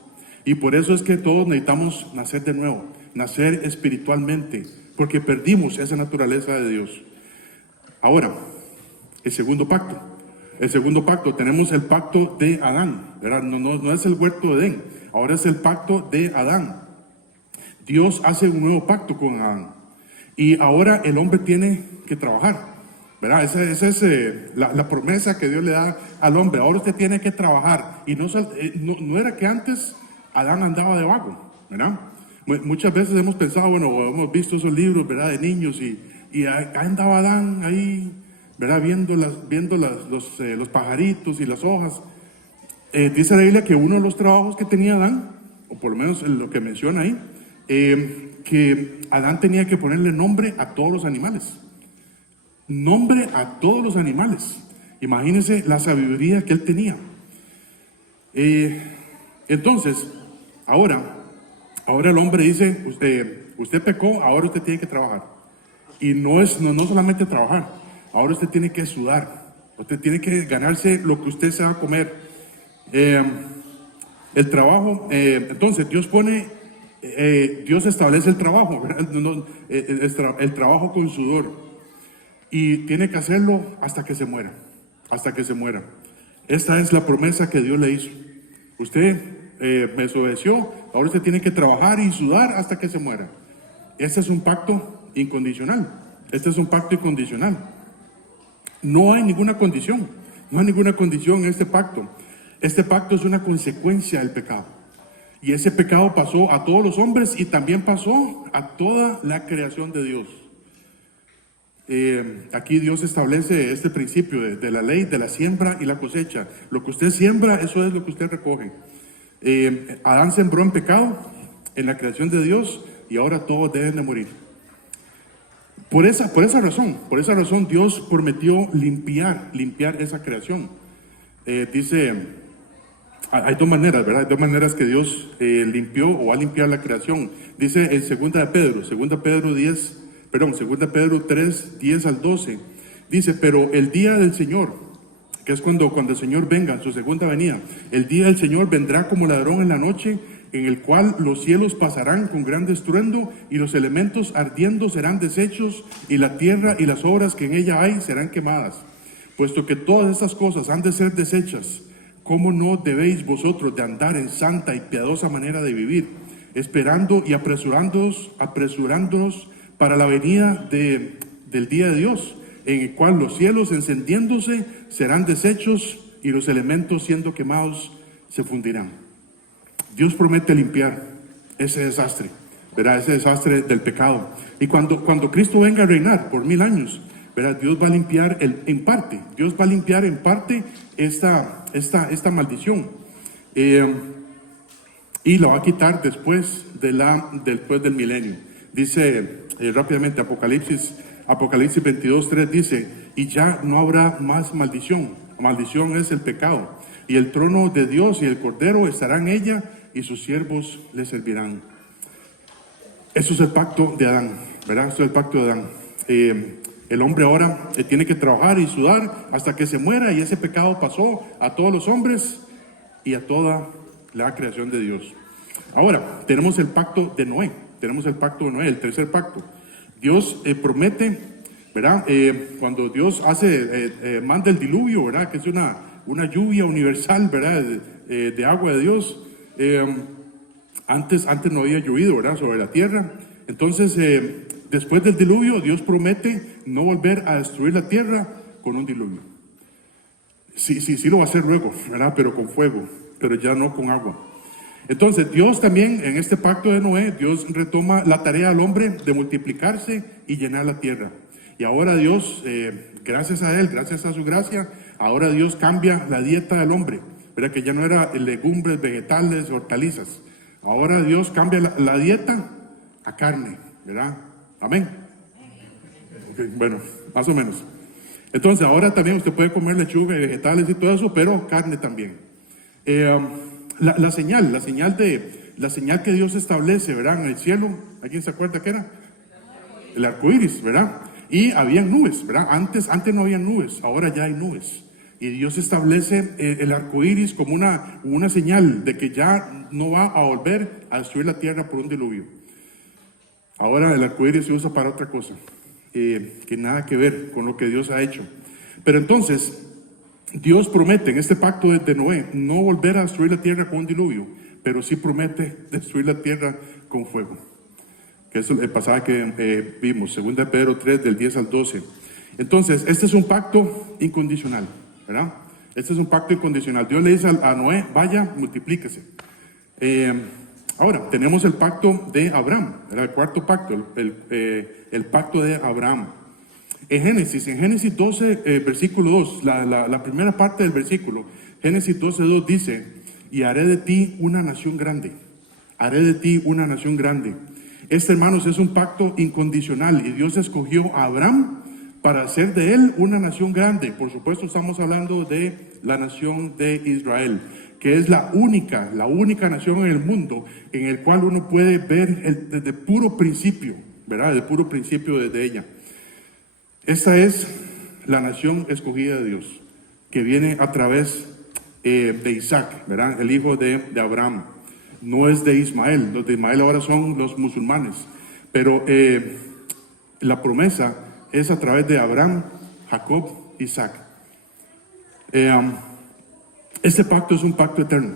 Y por eso es que todos necesitamos nacer de nuevo, nacer espiritualmente, porque perdimos esa naturaleza de Dios. Ahora, el segundo pacto, tenemos el pacto de Adán, ¿verdad? No es el huerto de Edén, ahora es el pacto de Adán. Dios hace un nuevo pacto con Adán, y ahora el hombre tiene que trabajar, ¿verdad? Esa es la promesa que Dios le da al hombre. Ahora usted tiene que trabajar, y no era que antes Adán andaba de vago, ¿verdad? Muchas veces hemos pensado, bueno, hemos visto esos libros, ¿verdad?, de niños, y ahí andaba Adán ahí, ¿verdad?, viendo los pajaritos y las hojas. Dice la Biblia que uno de los trabajos que tenía Adán, o por lo menos lo que menciona ahí, que Adán tenía que ponerle nombre a todos los animales. Nombre a todos los animales. Imagínense la sabiduría que él tenía. Entonces, ahora el hombre dice, usted pecó, ahora usted tiene que trabajar. Y no solamente trabajar, ahora usted tiene que sudar, usted tiene que ganarse lo que usted se va a comer. El trabajo, entonces Dios establece el trabajo, ¿verdad? El trabajo con sudor, y tiene que hacerlo hasta que se muera. Esta es la promesa que Dios le hizo. Usted me desobedeció, ahora usted tiene que trabajar y sudar hasta que se muera. Este es un pacto incondicional. No hay ninguna condición en este pacto. Este pacto es una consecuencia del pecado. Y ese pecado pasó a todos los hombres y también pasó a toda la creación de Dios. Aquí Dios establece este principio de la ley de la siembra y la cosecha. Lo que usted siembra, eso es lo que usted recoge. Adán sembró en pecado en la creación de Dios, y ahora todos deben de morir. Por esa razón Dios prometió limpiar esa creación. Dice, hay dos maneras, ¿verdad? Hay dos maneras que Dios limpió o va a limpiar la creación. Dice en 2 Pedro 3, 10 al 12. Dice, pero el día del Señor, que es cuando el Señor venga en su segunda venida, el día del Señor vendrá como ladrón en la noche, en el cual los cielos pasarán con gran estruendo, y los elementos ardiendo serán deshechos, y la tierra y las obras que en ella hay serán quemadas. Puesto que todas estas cosas han de ser deshechas, ¿cómo no debéis vosotros de andar en santa y piadosa manera de vivir, esperando y apresurándonos para la venida del día de Dios, en el cual los cielos encendiéndose serán deshechos y los elementos siendo quemados se fundirán. Dios promete limpiar ese desastre, ¿verdad? Ese desastre del pecado. Y cuando Cristo venga a reinar por 1000 años, ¿verdad? Dios va a limpiar en parte esta maldición. Y la va a quitar después del milenio. Dice rápidamente Apocalipsis 22:3 dice, y ya no habrá más maldición. Maldición es el pecado. Y el trono de Dios y el Cordero estarán en ella y sus siervos le servirán. Eso es el pacto de Adán, ¿verdad? Eso es el pacto de Adán. El hombre ahora tiene que trabajar y sudar hasta que se muera, y ese pecado pasó a todos los hombres y a toda la creación de Dios. Ahora, tenemos el pacto de Noé, el tercer pacto. Dios promete, ¿verdad? Cuando Dios manda el diluvio, ¿verdad? Que es una lluvia universal, ¿verdad? De agua de Dios. Antes no había llovido, ¿verdad? Sobre la tierra. Entonces, después del diluvio, Dios promete no volver a destruir la tierra con un diluvio. Sí lo va a hacer luego, ¿verdad? Pero con fuego, pero ya no con agua. Entonces, Dios también, en este pacto de Noé, Dios retoma la tarea al hombre de multiplicarse y llenar la tierra. Y ahora Dios, gracias a Él, gracias a su gracia, ahora Dios cambia la dieta del hombre, ¿verdad? Que ya no era legumbres, vegetales, hortalizas. Ahora Dios cambia la dieta a carne, ¿verdad? Amén. Okay, bueno, más o menos. Entonces, ahora también usted puede comer lechuga y vegetales y todo eso, pero carne también. La señal que Dios establece, ¿verdad? En el cielo, ¿alguien se acuerda qué era? El arco iris, ¿verdad? Y habían nubes, ¿verdad? Antes no había nubes, ahora ya hay nubes. Y Dios establece el arco iris como una señal de que ya no va a volver a destruir la tierra por un diluvio. Ahora el arco iris se usa para otra cosa, que nada que ver con lo que Dios ha hecho. Pero entonces, Dios promete en este pacto de Noé no volver a destruir la tierra con un diluvio, pero sí promete destruir la tierra con fuego. Que es el pasaje que vimos, 2 Pedro 3, del 10 al 12. Entonces, este es un pacto incondicional, ¿verdad? Este es un pacto incondicional. Dios le dice a Noé, vaya, multiplíquese. Ahora, tenemos el pacto de Abraham, ¿verdad? El cuarto pacto, el pacto de Abraham. En Génesis 12, versículo 2, la primera parte del versículo, Génesis 12:2 dice, y haré de ti una nación grande. Haré de ti una nación grande. Este, hermanos, es un pacto incondicional y Dios escogió a Abraham para hacer de él una nación grande. Por supuesto, estamos hablando de la nación de Israel, que es la única nación en el mundo en el cual uno puede ver desde puro principio, ¿verdad? De puro principio desde ella. Esta es la nación escogida de Dios, que viene a través de Isaac, ¿verdad? El hijo de Abraham. No es de Ismael. Los de Ismael ahora son los musulmanes. Pero la promesa es a través de Abraham, Jacob, Isaac. Este pacto es un pacto eterno.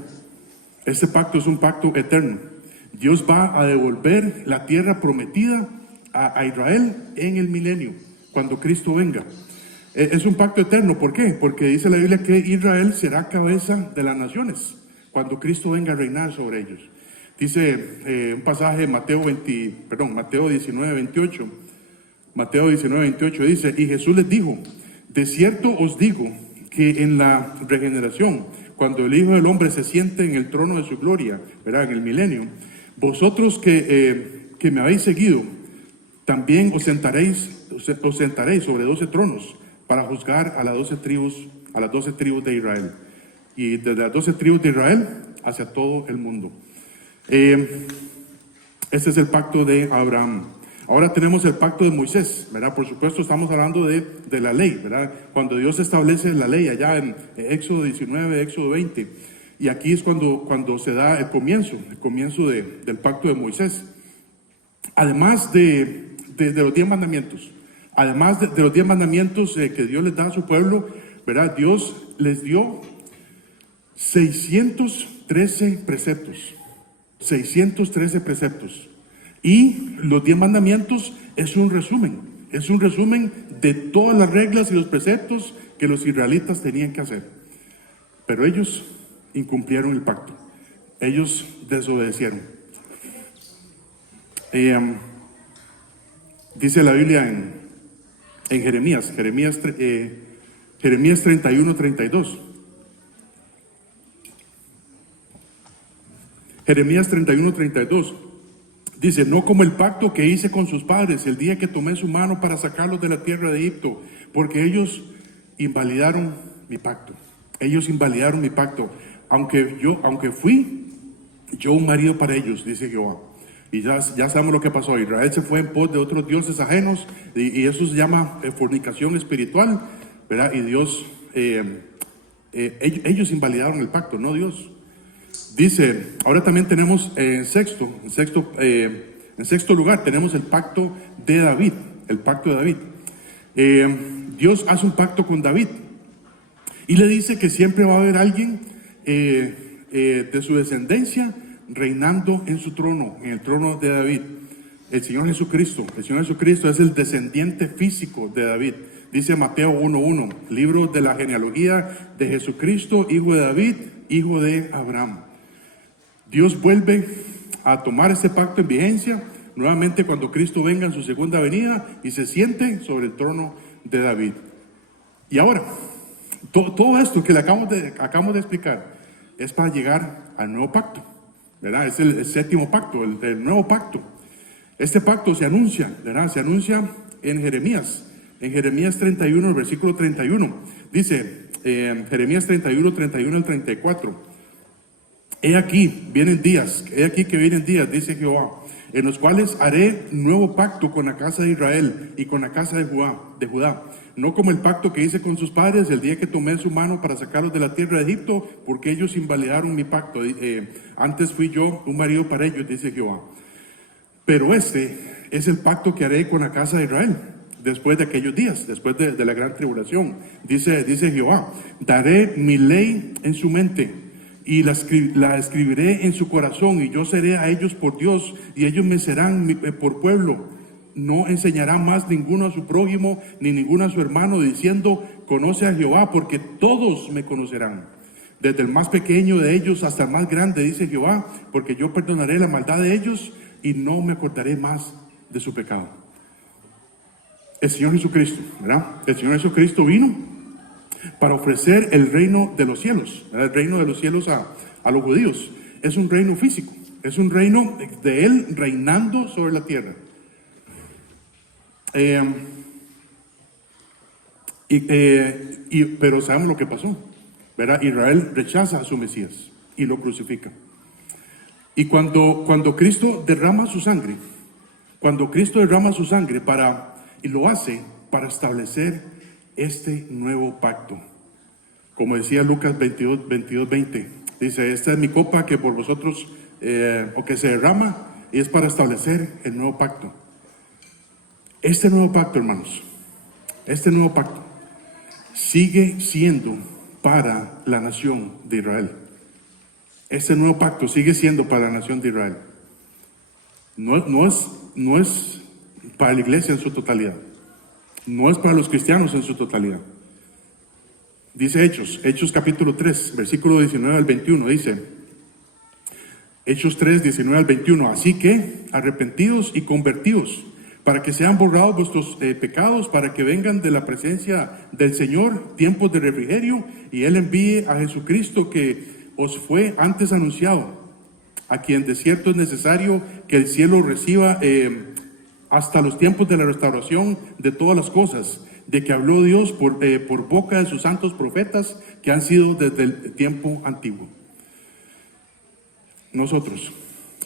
Este pacto es un pacto eterno. Dios va a devolver la tierra prometida a Israel en el milenio, cuando Cristo venga. Es un pacto eterno. ¿Por qué? Porque dice la Biblia que Israel será cabeza de las naciones cuando Cristo venga a reinar sobre ellos. Dice un pasaje de Mateo 19:28. Mateo 19:28 dice, y Jesús les dijo, de cierto os digo que en la regeneración, cuando el Hijo del Hombre se siente en el trono de su gloria, ¿verdad? En el milenio, vosotros que me habéis seguido, también os sentaréis sobre 12 tronos para juzgar a las 12 tribus de Israel. Y desde las 12 tribus de Israel hacia todo el mundo. Este es el pacto de Abraham. Ahora tenemos el pacto de Moisés, ¿verdad? Por supuesto estamos hablando de la ley, ¿verdad? Cuando Dios establece la ley allá en Éxodo 19, Éxodo 20. Y aquí es cuando se da el comienzo del pacto de Moisés. Además de los 10 mandamientos, de los 10 mandamientos que Dios les da a su pueblo, ¿verdad? Dios les dio 613 preceptos. 613 preceptos. Y los 10 mandamientos es un resumen de todas las reglas y los preceptos que los israelitas tenían que hacer. Pero ellos incumplieron el pacto, ellos desobedecieron. Dice la Biblia en Jeremías 31:32. Jeremías 31:32 dice: no como el pacto que hice con sus padres el día que tomé su mano para sacarlos de la tierra de Egipto, porque ellos invalidaron mi pacto. Ellos invalidaron mi pacto, aunque fui yo un marido para ellos, dice Jehová. Y ya sabemos lo que pasó. Israel se fue en pos de otros dioses ajenos, y eso se llama fornicación espiritual, ¿verdad? Y Dios, ellos invalidaron el pacto, no Dios. Dice, ahora también tenemos en sexto lugar, tenemos el pacto de David, el pacto de David. Dios hace un pacto con David y le dice que siempre va a haber alguien de su descendencia reinando en su trono, en el trono de David. El Señor Jesucristo es el descendiente físico de David. Dice Mateo 1:1, libro de la genealogía de Jesucristo, hijo de David, hijo de Abraham. Dios vuelve a tomar este pacto en vigencia nuevamente cuando Cristo venga en su segunda venida y se siente sobre el trono de David. Y ahora, todo esto que le acabamos de explicar es para llegar al nuevo pacto, ¿verdad? Es el séptimo pacto, el nuevo pacto. Este pacto se anuncia, ¿verdad? Se anuncia en Jeremías 31, versículo 31. Dice, Jeremías 31, 31 al 34. He aquí que vienen días, dice Jehová, en los cuales haré nuevo pacto con la casa de Israel y con la casa de Judá, no como el pacto que hice con sus padres el día que tomé su mano para sacarlos de la tierra de Egipto, porque ellos invalidaron mi pacto. Antes fui yo un marido para ellos, dice Jehová. Pero este es el pacto que haré con la casa de Israel después de aquellos días, después de la gran tribulación. Dice Jehová, daré mi ley en su mente y la escribiré en su corazón, y yo seré a ellos por Dios, y ellos me serán por pueblo. No enseñará más ninguno a su prójimo, ni ninguno a su hermano, diciendo, conoce a Jehová, porque todos me conocerán. Desde el más pequeño de ellos hasta el más grande, dice Jehová, porque yo perdonaré la maldad de ellos, y no me acordaré más de su pecado. El Señor Jesucristo, ¿verdad? El Señor Jesucristo vino para ofrecer el reino de los cielos, ¿verdad? El reino de los cielos a los judíos. Es un reino físico, es un reino de Él reinando sobre la tierra. Pero sabemos lo que pasó, ¿verdad? Israel rechaza a su Mesías y lo crucifica. Y cuando Cristo derrama su sangre, y lo hace para establecer este nuevo pacto. Como decía Lucas 22:20, dice, esta es mi copa que por vosotros, o que se derrama, y es para establecer el nuevo pacto. Este nuevo pacto, hermanos, sigue siendo para la nación de Israel. Este nuevo pacto sigue siendo para la nación de Israel. No es para la iglesia en su totalidad. No es para los cristianos en su totalidad. Dice Hechos capítulo 3, versículo 19 al 21, dice, Hechos 3, 19 al 21, así que arrepentidos y convertidos, para que sean borrados vuestros pecados, para que vengan de la presencia del Señor tiempos de refrigerio, y Él envíe a Jesucristo que os fue antes anunciado, a quien de cierto es necesario que el cielo reciba hasta los tiempos de la restauración de todas las cosas, de que habló Dios por boca de sus santos profetas que han sido desde el tiempo antiguo. Nosotros,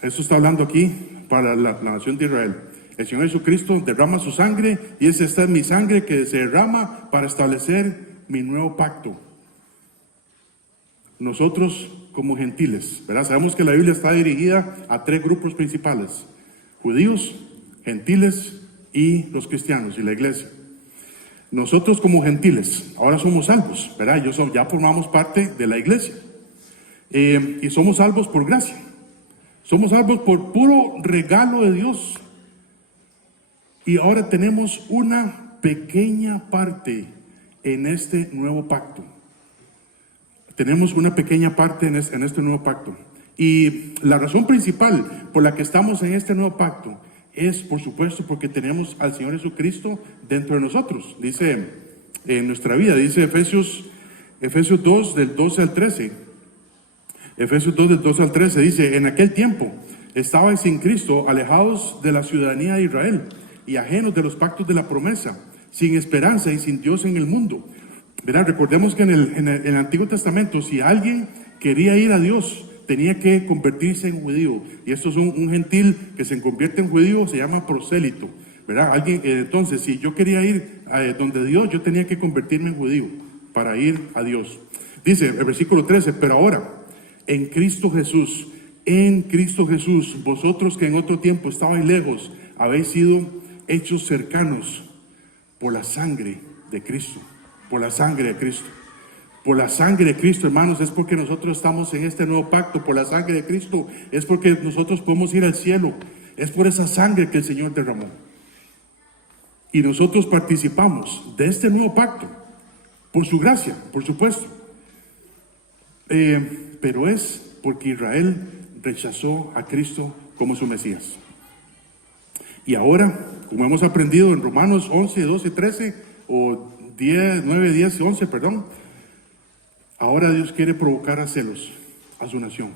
esto está hablando aquí para la nación de Israel. El Señor Jesucristo derrama su sangre, y esta es mi sangre que se derrama para establecer mi nuevo pacto. Nosotros como gentiles, ¿verdad? Sabemos que la Biblia está dirigida a 3 grupos principales: judíos, gentiles y los cristianos y la iglesia. Nosotros como gentiles ahora somos salvos, ¿verdad? Ya formamos parte de la iglesia, y somos salvos por gracia. Somos salvos por puro regalo de Dios. Y ahora tenemos una pequeña parte en este nuevo pacto. Tenemos una pequeña parte en este nuevo pacto. Y la razón principal por la que estamos en este nuevo pacto es, por supuesto, porque tenemos al Señor Jesucristo dentro de nosotros. Dice en nuestra vida, dice Efesios 2, del 12 al 13. Efesios 2, del 12 al 13 dice: en aquel tiempo estabais sin Cristo, alejados de la ciudadanía de Israel y ajenos de los pactos de la promesa, sin esperanza y sin Dios en el mundo. Verá, recordemos que en el Antiguo Testamento, si alguien quería ir a Dios, tenía que convertirse en judío. Y esto es un gentil que se convierte en judío, se llama prosélito. ¿Verdad? Entonces, si yo quería ir donde Dios, yo tenía que convertirme en judío para ir a Dios. Dice el versículo 13: pero ahora, en Cristo Jesús, vosotros que en otro tiempo estabais lejos, habéis sido hechos cercanos por la sangre de Cristo. Por la sangre de Cristo. Por la sangre de Cristo, hermanos, es porque nosotros estamos en este nuevo pacto. Por la sangre de Cristo es porque nosotros podemos ir al cielo. Es por esa sangre que el Señor derramó. Y nosotros participamos de este nuevo pacto por su gracia, por supuesto. Pero es porque Israel rechazó a Cristo como su Mesías. Y ahora, como hemos aprendido en Romanos 11, 12, 13, o 10, 9, 10, 11, perdón, ahora Dios quiere provocar a celos a su nación,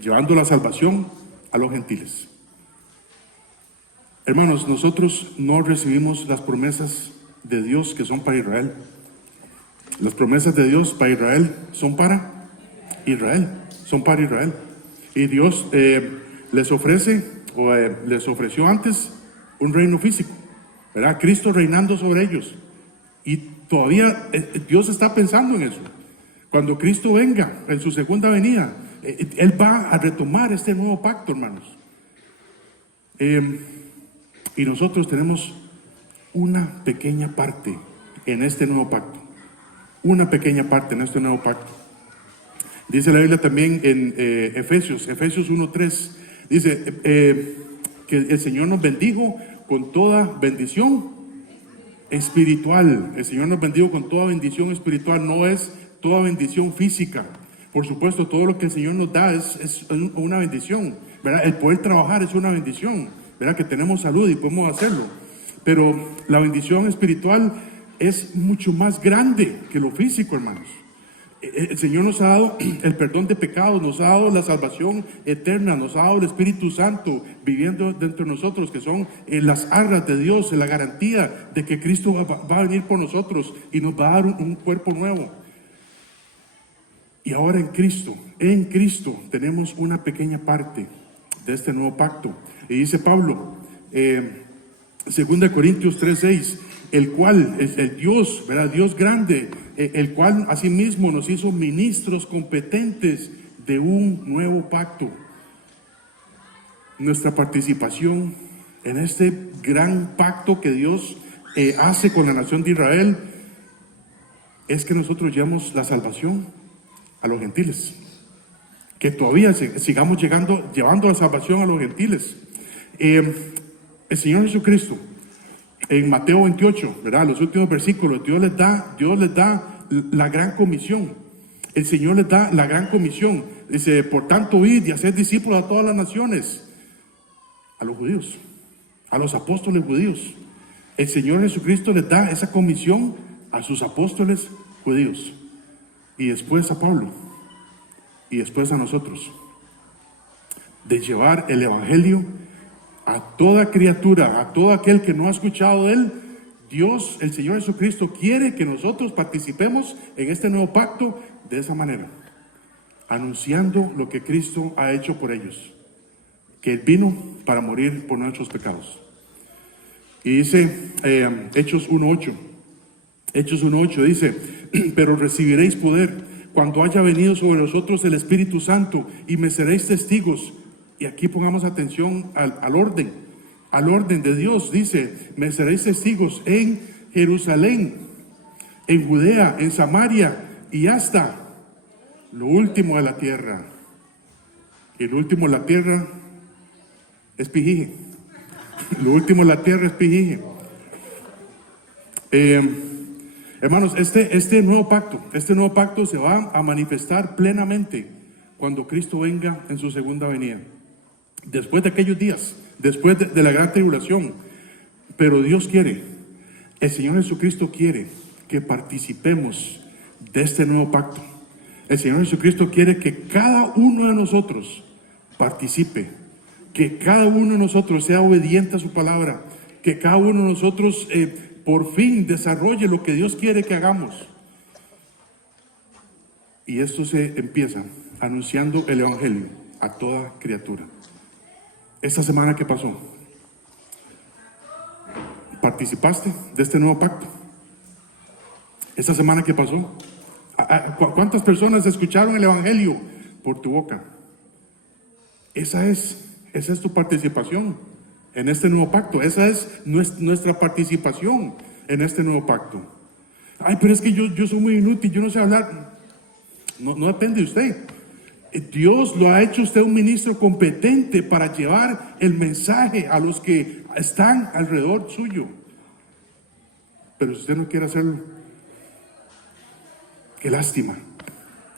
llevando la salvación a los gentiles. Hermanos, nosotros no recibimos las promesas de Dios que son para Israel. Las promesas de Dios para Israel son para Israel, son para Israel. Y Dios les ofreció antes un reino físico, ¿verdad? Cristo reinando sobre ellos. Y todavía Dios está pensando en eso. Cuando Cristo venga en su segunda venida, Él va a retomar este nuevo pacto, hermanos. Y nosotros tenemos una pequeña parte en este nuevo pacto. Una pequeña parte en este nuevo pacto. Dice la Biblia también en Efesios 1:3. Dice que el Señor nos bendijo con toda bendición espiritual. El Señor nos bendijo con toda bendición espiritual. No es toda bendición física. Por supuesto, todo lo que el Señor nos da es una bendición, ¿verdad? El poder trabajar es una bendición, ¿verdad? Que tenemos salud y podemos hacerlo. Pero la bendición espiritual es mucho más grande que lo físico, hermanos. El Señor nos ha dado el perdón de pecados, nos ha dado la salvación eterna, nos ha dado el Espíritu Santo viviendo dentro de nosotros, que son las arras de Dios, la garantía de que Cristo va a venir por nosotros y nos va a dar un cuerpo nuevo. Y ahora en Cristo tenemos una pequeña parte de este nuevo pacto. Y dice Pablo, 2 Corintios 3:6, el cual es el Dios, ¿verdad? Dios grande, el cual asimismo nos hizo ministros competentes de un nuevo pacto. Nuestra participación en este gran pacto que Dios hace con la nación de Israel es que nosotros llevamos la salvación a los gentiles, que todavía sigamos llevando la salvación a los gentiles. El Señor Jesucristo en Mateo 28, ¿verdad? Los últimos versículos, Dios les da la gran comisión. El Señor les da la gran comisión. Dice, por tanto, id y haced discípulos a todas las naciones, a los judíos, a los apóstoles judíos. El Señor Jesucristo les da esa comisión a sus apóstoles judíos, y después a Pablo, y después a nosotros, de llevar el evangelio a toda criatura, a todo aquel que no ha escuchado de Él. Dios, el Señor Jesucristo, quiere que nosotros participemos en este nuevo pacto de esa manera, anunciando lo que Cristo ha hecho por ellos, que Él vino para morir por nuestros pecados. Y dice Hechos 1:8 dice, pero recibiréis poder cuando haya venido sobre vosotros el Espíritu Santo, y me seréis testigos. Y aquí pongamos atención al orden de Dios. Dice, me seréis testigos en Jerusalén, en Judea, en Samaria y hasta lo último de la tierra. Y lo último en la tierra es pijije. Lo último en la tierra es pijije. Hermanos, este nuevo pacto se va a manifestar plenamente cuando Cristo venga en su segunda venida. Después de aquellos días, después de la gran tribulación. Pero Dios quiere, el Señor Jesucristo quiere que participemos de este nuevo pacto. El Señor Jesucristo quiere que cada uno de nosotros participe, que cada uno de nosotros sea obediente a su palabra, que cada uno de nosotros por fin desarrolle lo que Dios quiere que hagamos. Y esto se empieza anunciando el Evangelio a toda criatura. Esta semana que pasó, ¿participaste de este nuevo pacto? Esta semana que pasó, ¿cuántas personas escucharon el Evangelio por tu boca? Esa es tu participación en este nuevo pacto. Esa es nuestra participación en este nuevo pacto. Ay, pero es que yo soy muy inútil, yo no sé hablar. No depende de usted. Dios lo ha hecho usted un ministro competente para llevar el mensaje a los que están alrededor suyo. Pero si usted no quiere hacerlo, qué lástima,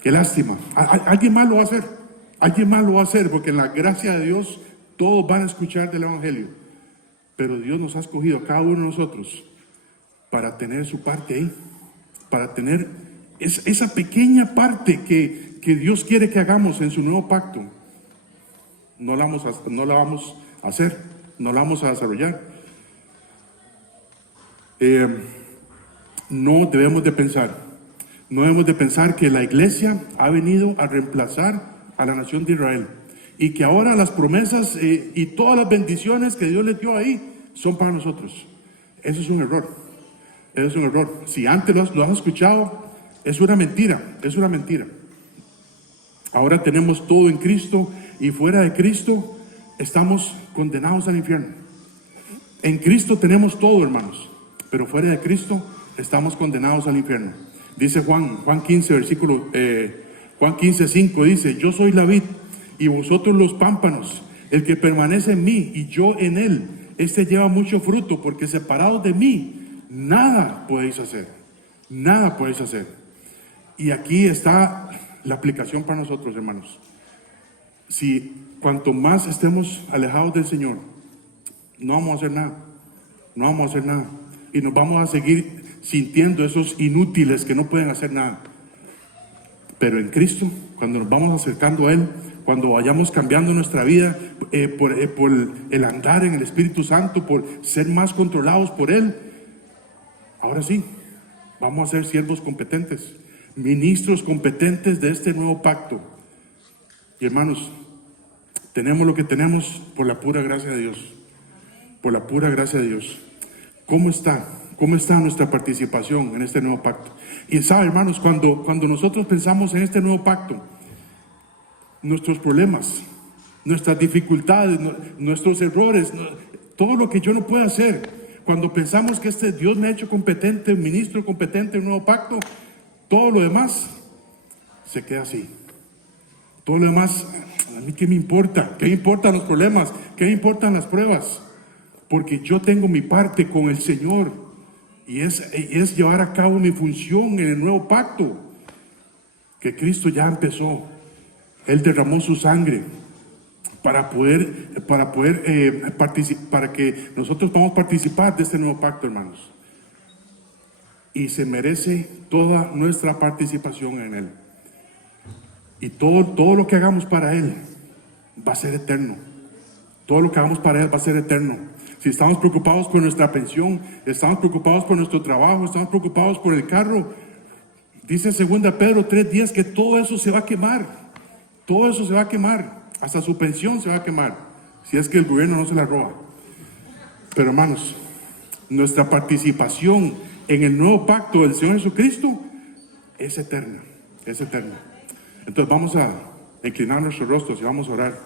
qué lástima. Alguien más lo va a hacer, alguien más lo va a hacer, porque en la gracia de Dios todos van a escuchar del Evangelio. Pero Dios nos ha escogido a cada uno de nosotros para tener su parte ahí, para tener esa pequeña parte que Dios quiere que hagamos en su nuevo pacto. No la vamos a hacer, no la vamos a desarrollar. No debemos de pensar que la iglesia ha venido a reemplazar a la nación de Israel y que ahora las promesas y todas las bendiciones que Dios les dio ahí son para nosotros. Eso es un error. Eso es un error. Si antes lo has escuchado, es una mentira, es una mentira. Ahora tenemos todo en Cristo y fuera de Cristo estamos condenados al infierno. En Cristo tenemos todo, hermanos, pero fuera de Cristo estamos condenados al infierno. Dice Juan 15, Juan 15:5 dice: yo soy la vid y vosotros los pámpanos. El que permanece en mí y yo en él, este lleva mucho fruto, porque separados de mí nada podéis hacer. Nada podéis hacer. Y aquí está la aplicación para nosotros, hermanos. Si cuanto más estemos alejados del Señor, no vamos a hacer nada. No vamos a hacer nada. Y nos vamos a seguir sintiendo esos inútiles que no pueden hacer nada. Pero en Cristo, cuando nos vamos acercando a Él, cuando vayamos cambiando nuestra vida por el andar en el Espíritu Santo, por ser más controlados por Él, ahora sí, vamos a ser siervos competentes, ministros competentes de este nuevo pacto. Y hermanos, tenemos lo que tenemos por la pura gracia de Dios. Por la pura gracia de Dios. ¿Cómo está nuestra participación en este nuevo pacto? Y sabe, hermanos, cuando nosotros pensamos en este nuevo pacto, nuestros problemas, nuestras dificultades, nuestros errores, todo lo que yo no puedo hacer, cuando pensamos que Dios me ha hecho competente, un ministro competente en un nuevo pacto, todo lo demás se queda así. Todo lo demás, ¿a mí qué me importa? ¿Qué me importan los problemas? ¿Qué me importan las pruebas? Porque yo tengo mi parte con el Señor y es llevar a cabo mi función en el nuevo pacto que Cristo ya empezó. Él derramó su sangre para que nosotros podamos participar de este nuevo pacto, hermanos. Y se merece toda nuestra participación en Él. Y todo lo que hagamos para Él va a ser eterno. Todo lo que hagamos para Él va a ser eterno. Si estamos preocupados por nuestra pensión, estamos preocupados por nuestro trabajo, estamos preocupados por el carro, dice 2 Pedro 3:10 que todo eso se va a quemar. Todo eso se va a quemar. Hasta su pensión se va a quemar, si es que el gobierno no se la roba. Pero hermanos, nuestra participación en el nuevo pacto del Señor Jesucristo es eterna. Es eterna. Entonces vamos a inclinar nuestros rostros y vamos a orar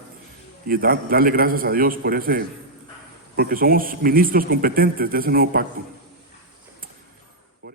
y darle gracias a Dios porque somos ministros competentes de ese nuevo pacto.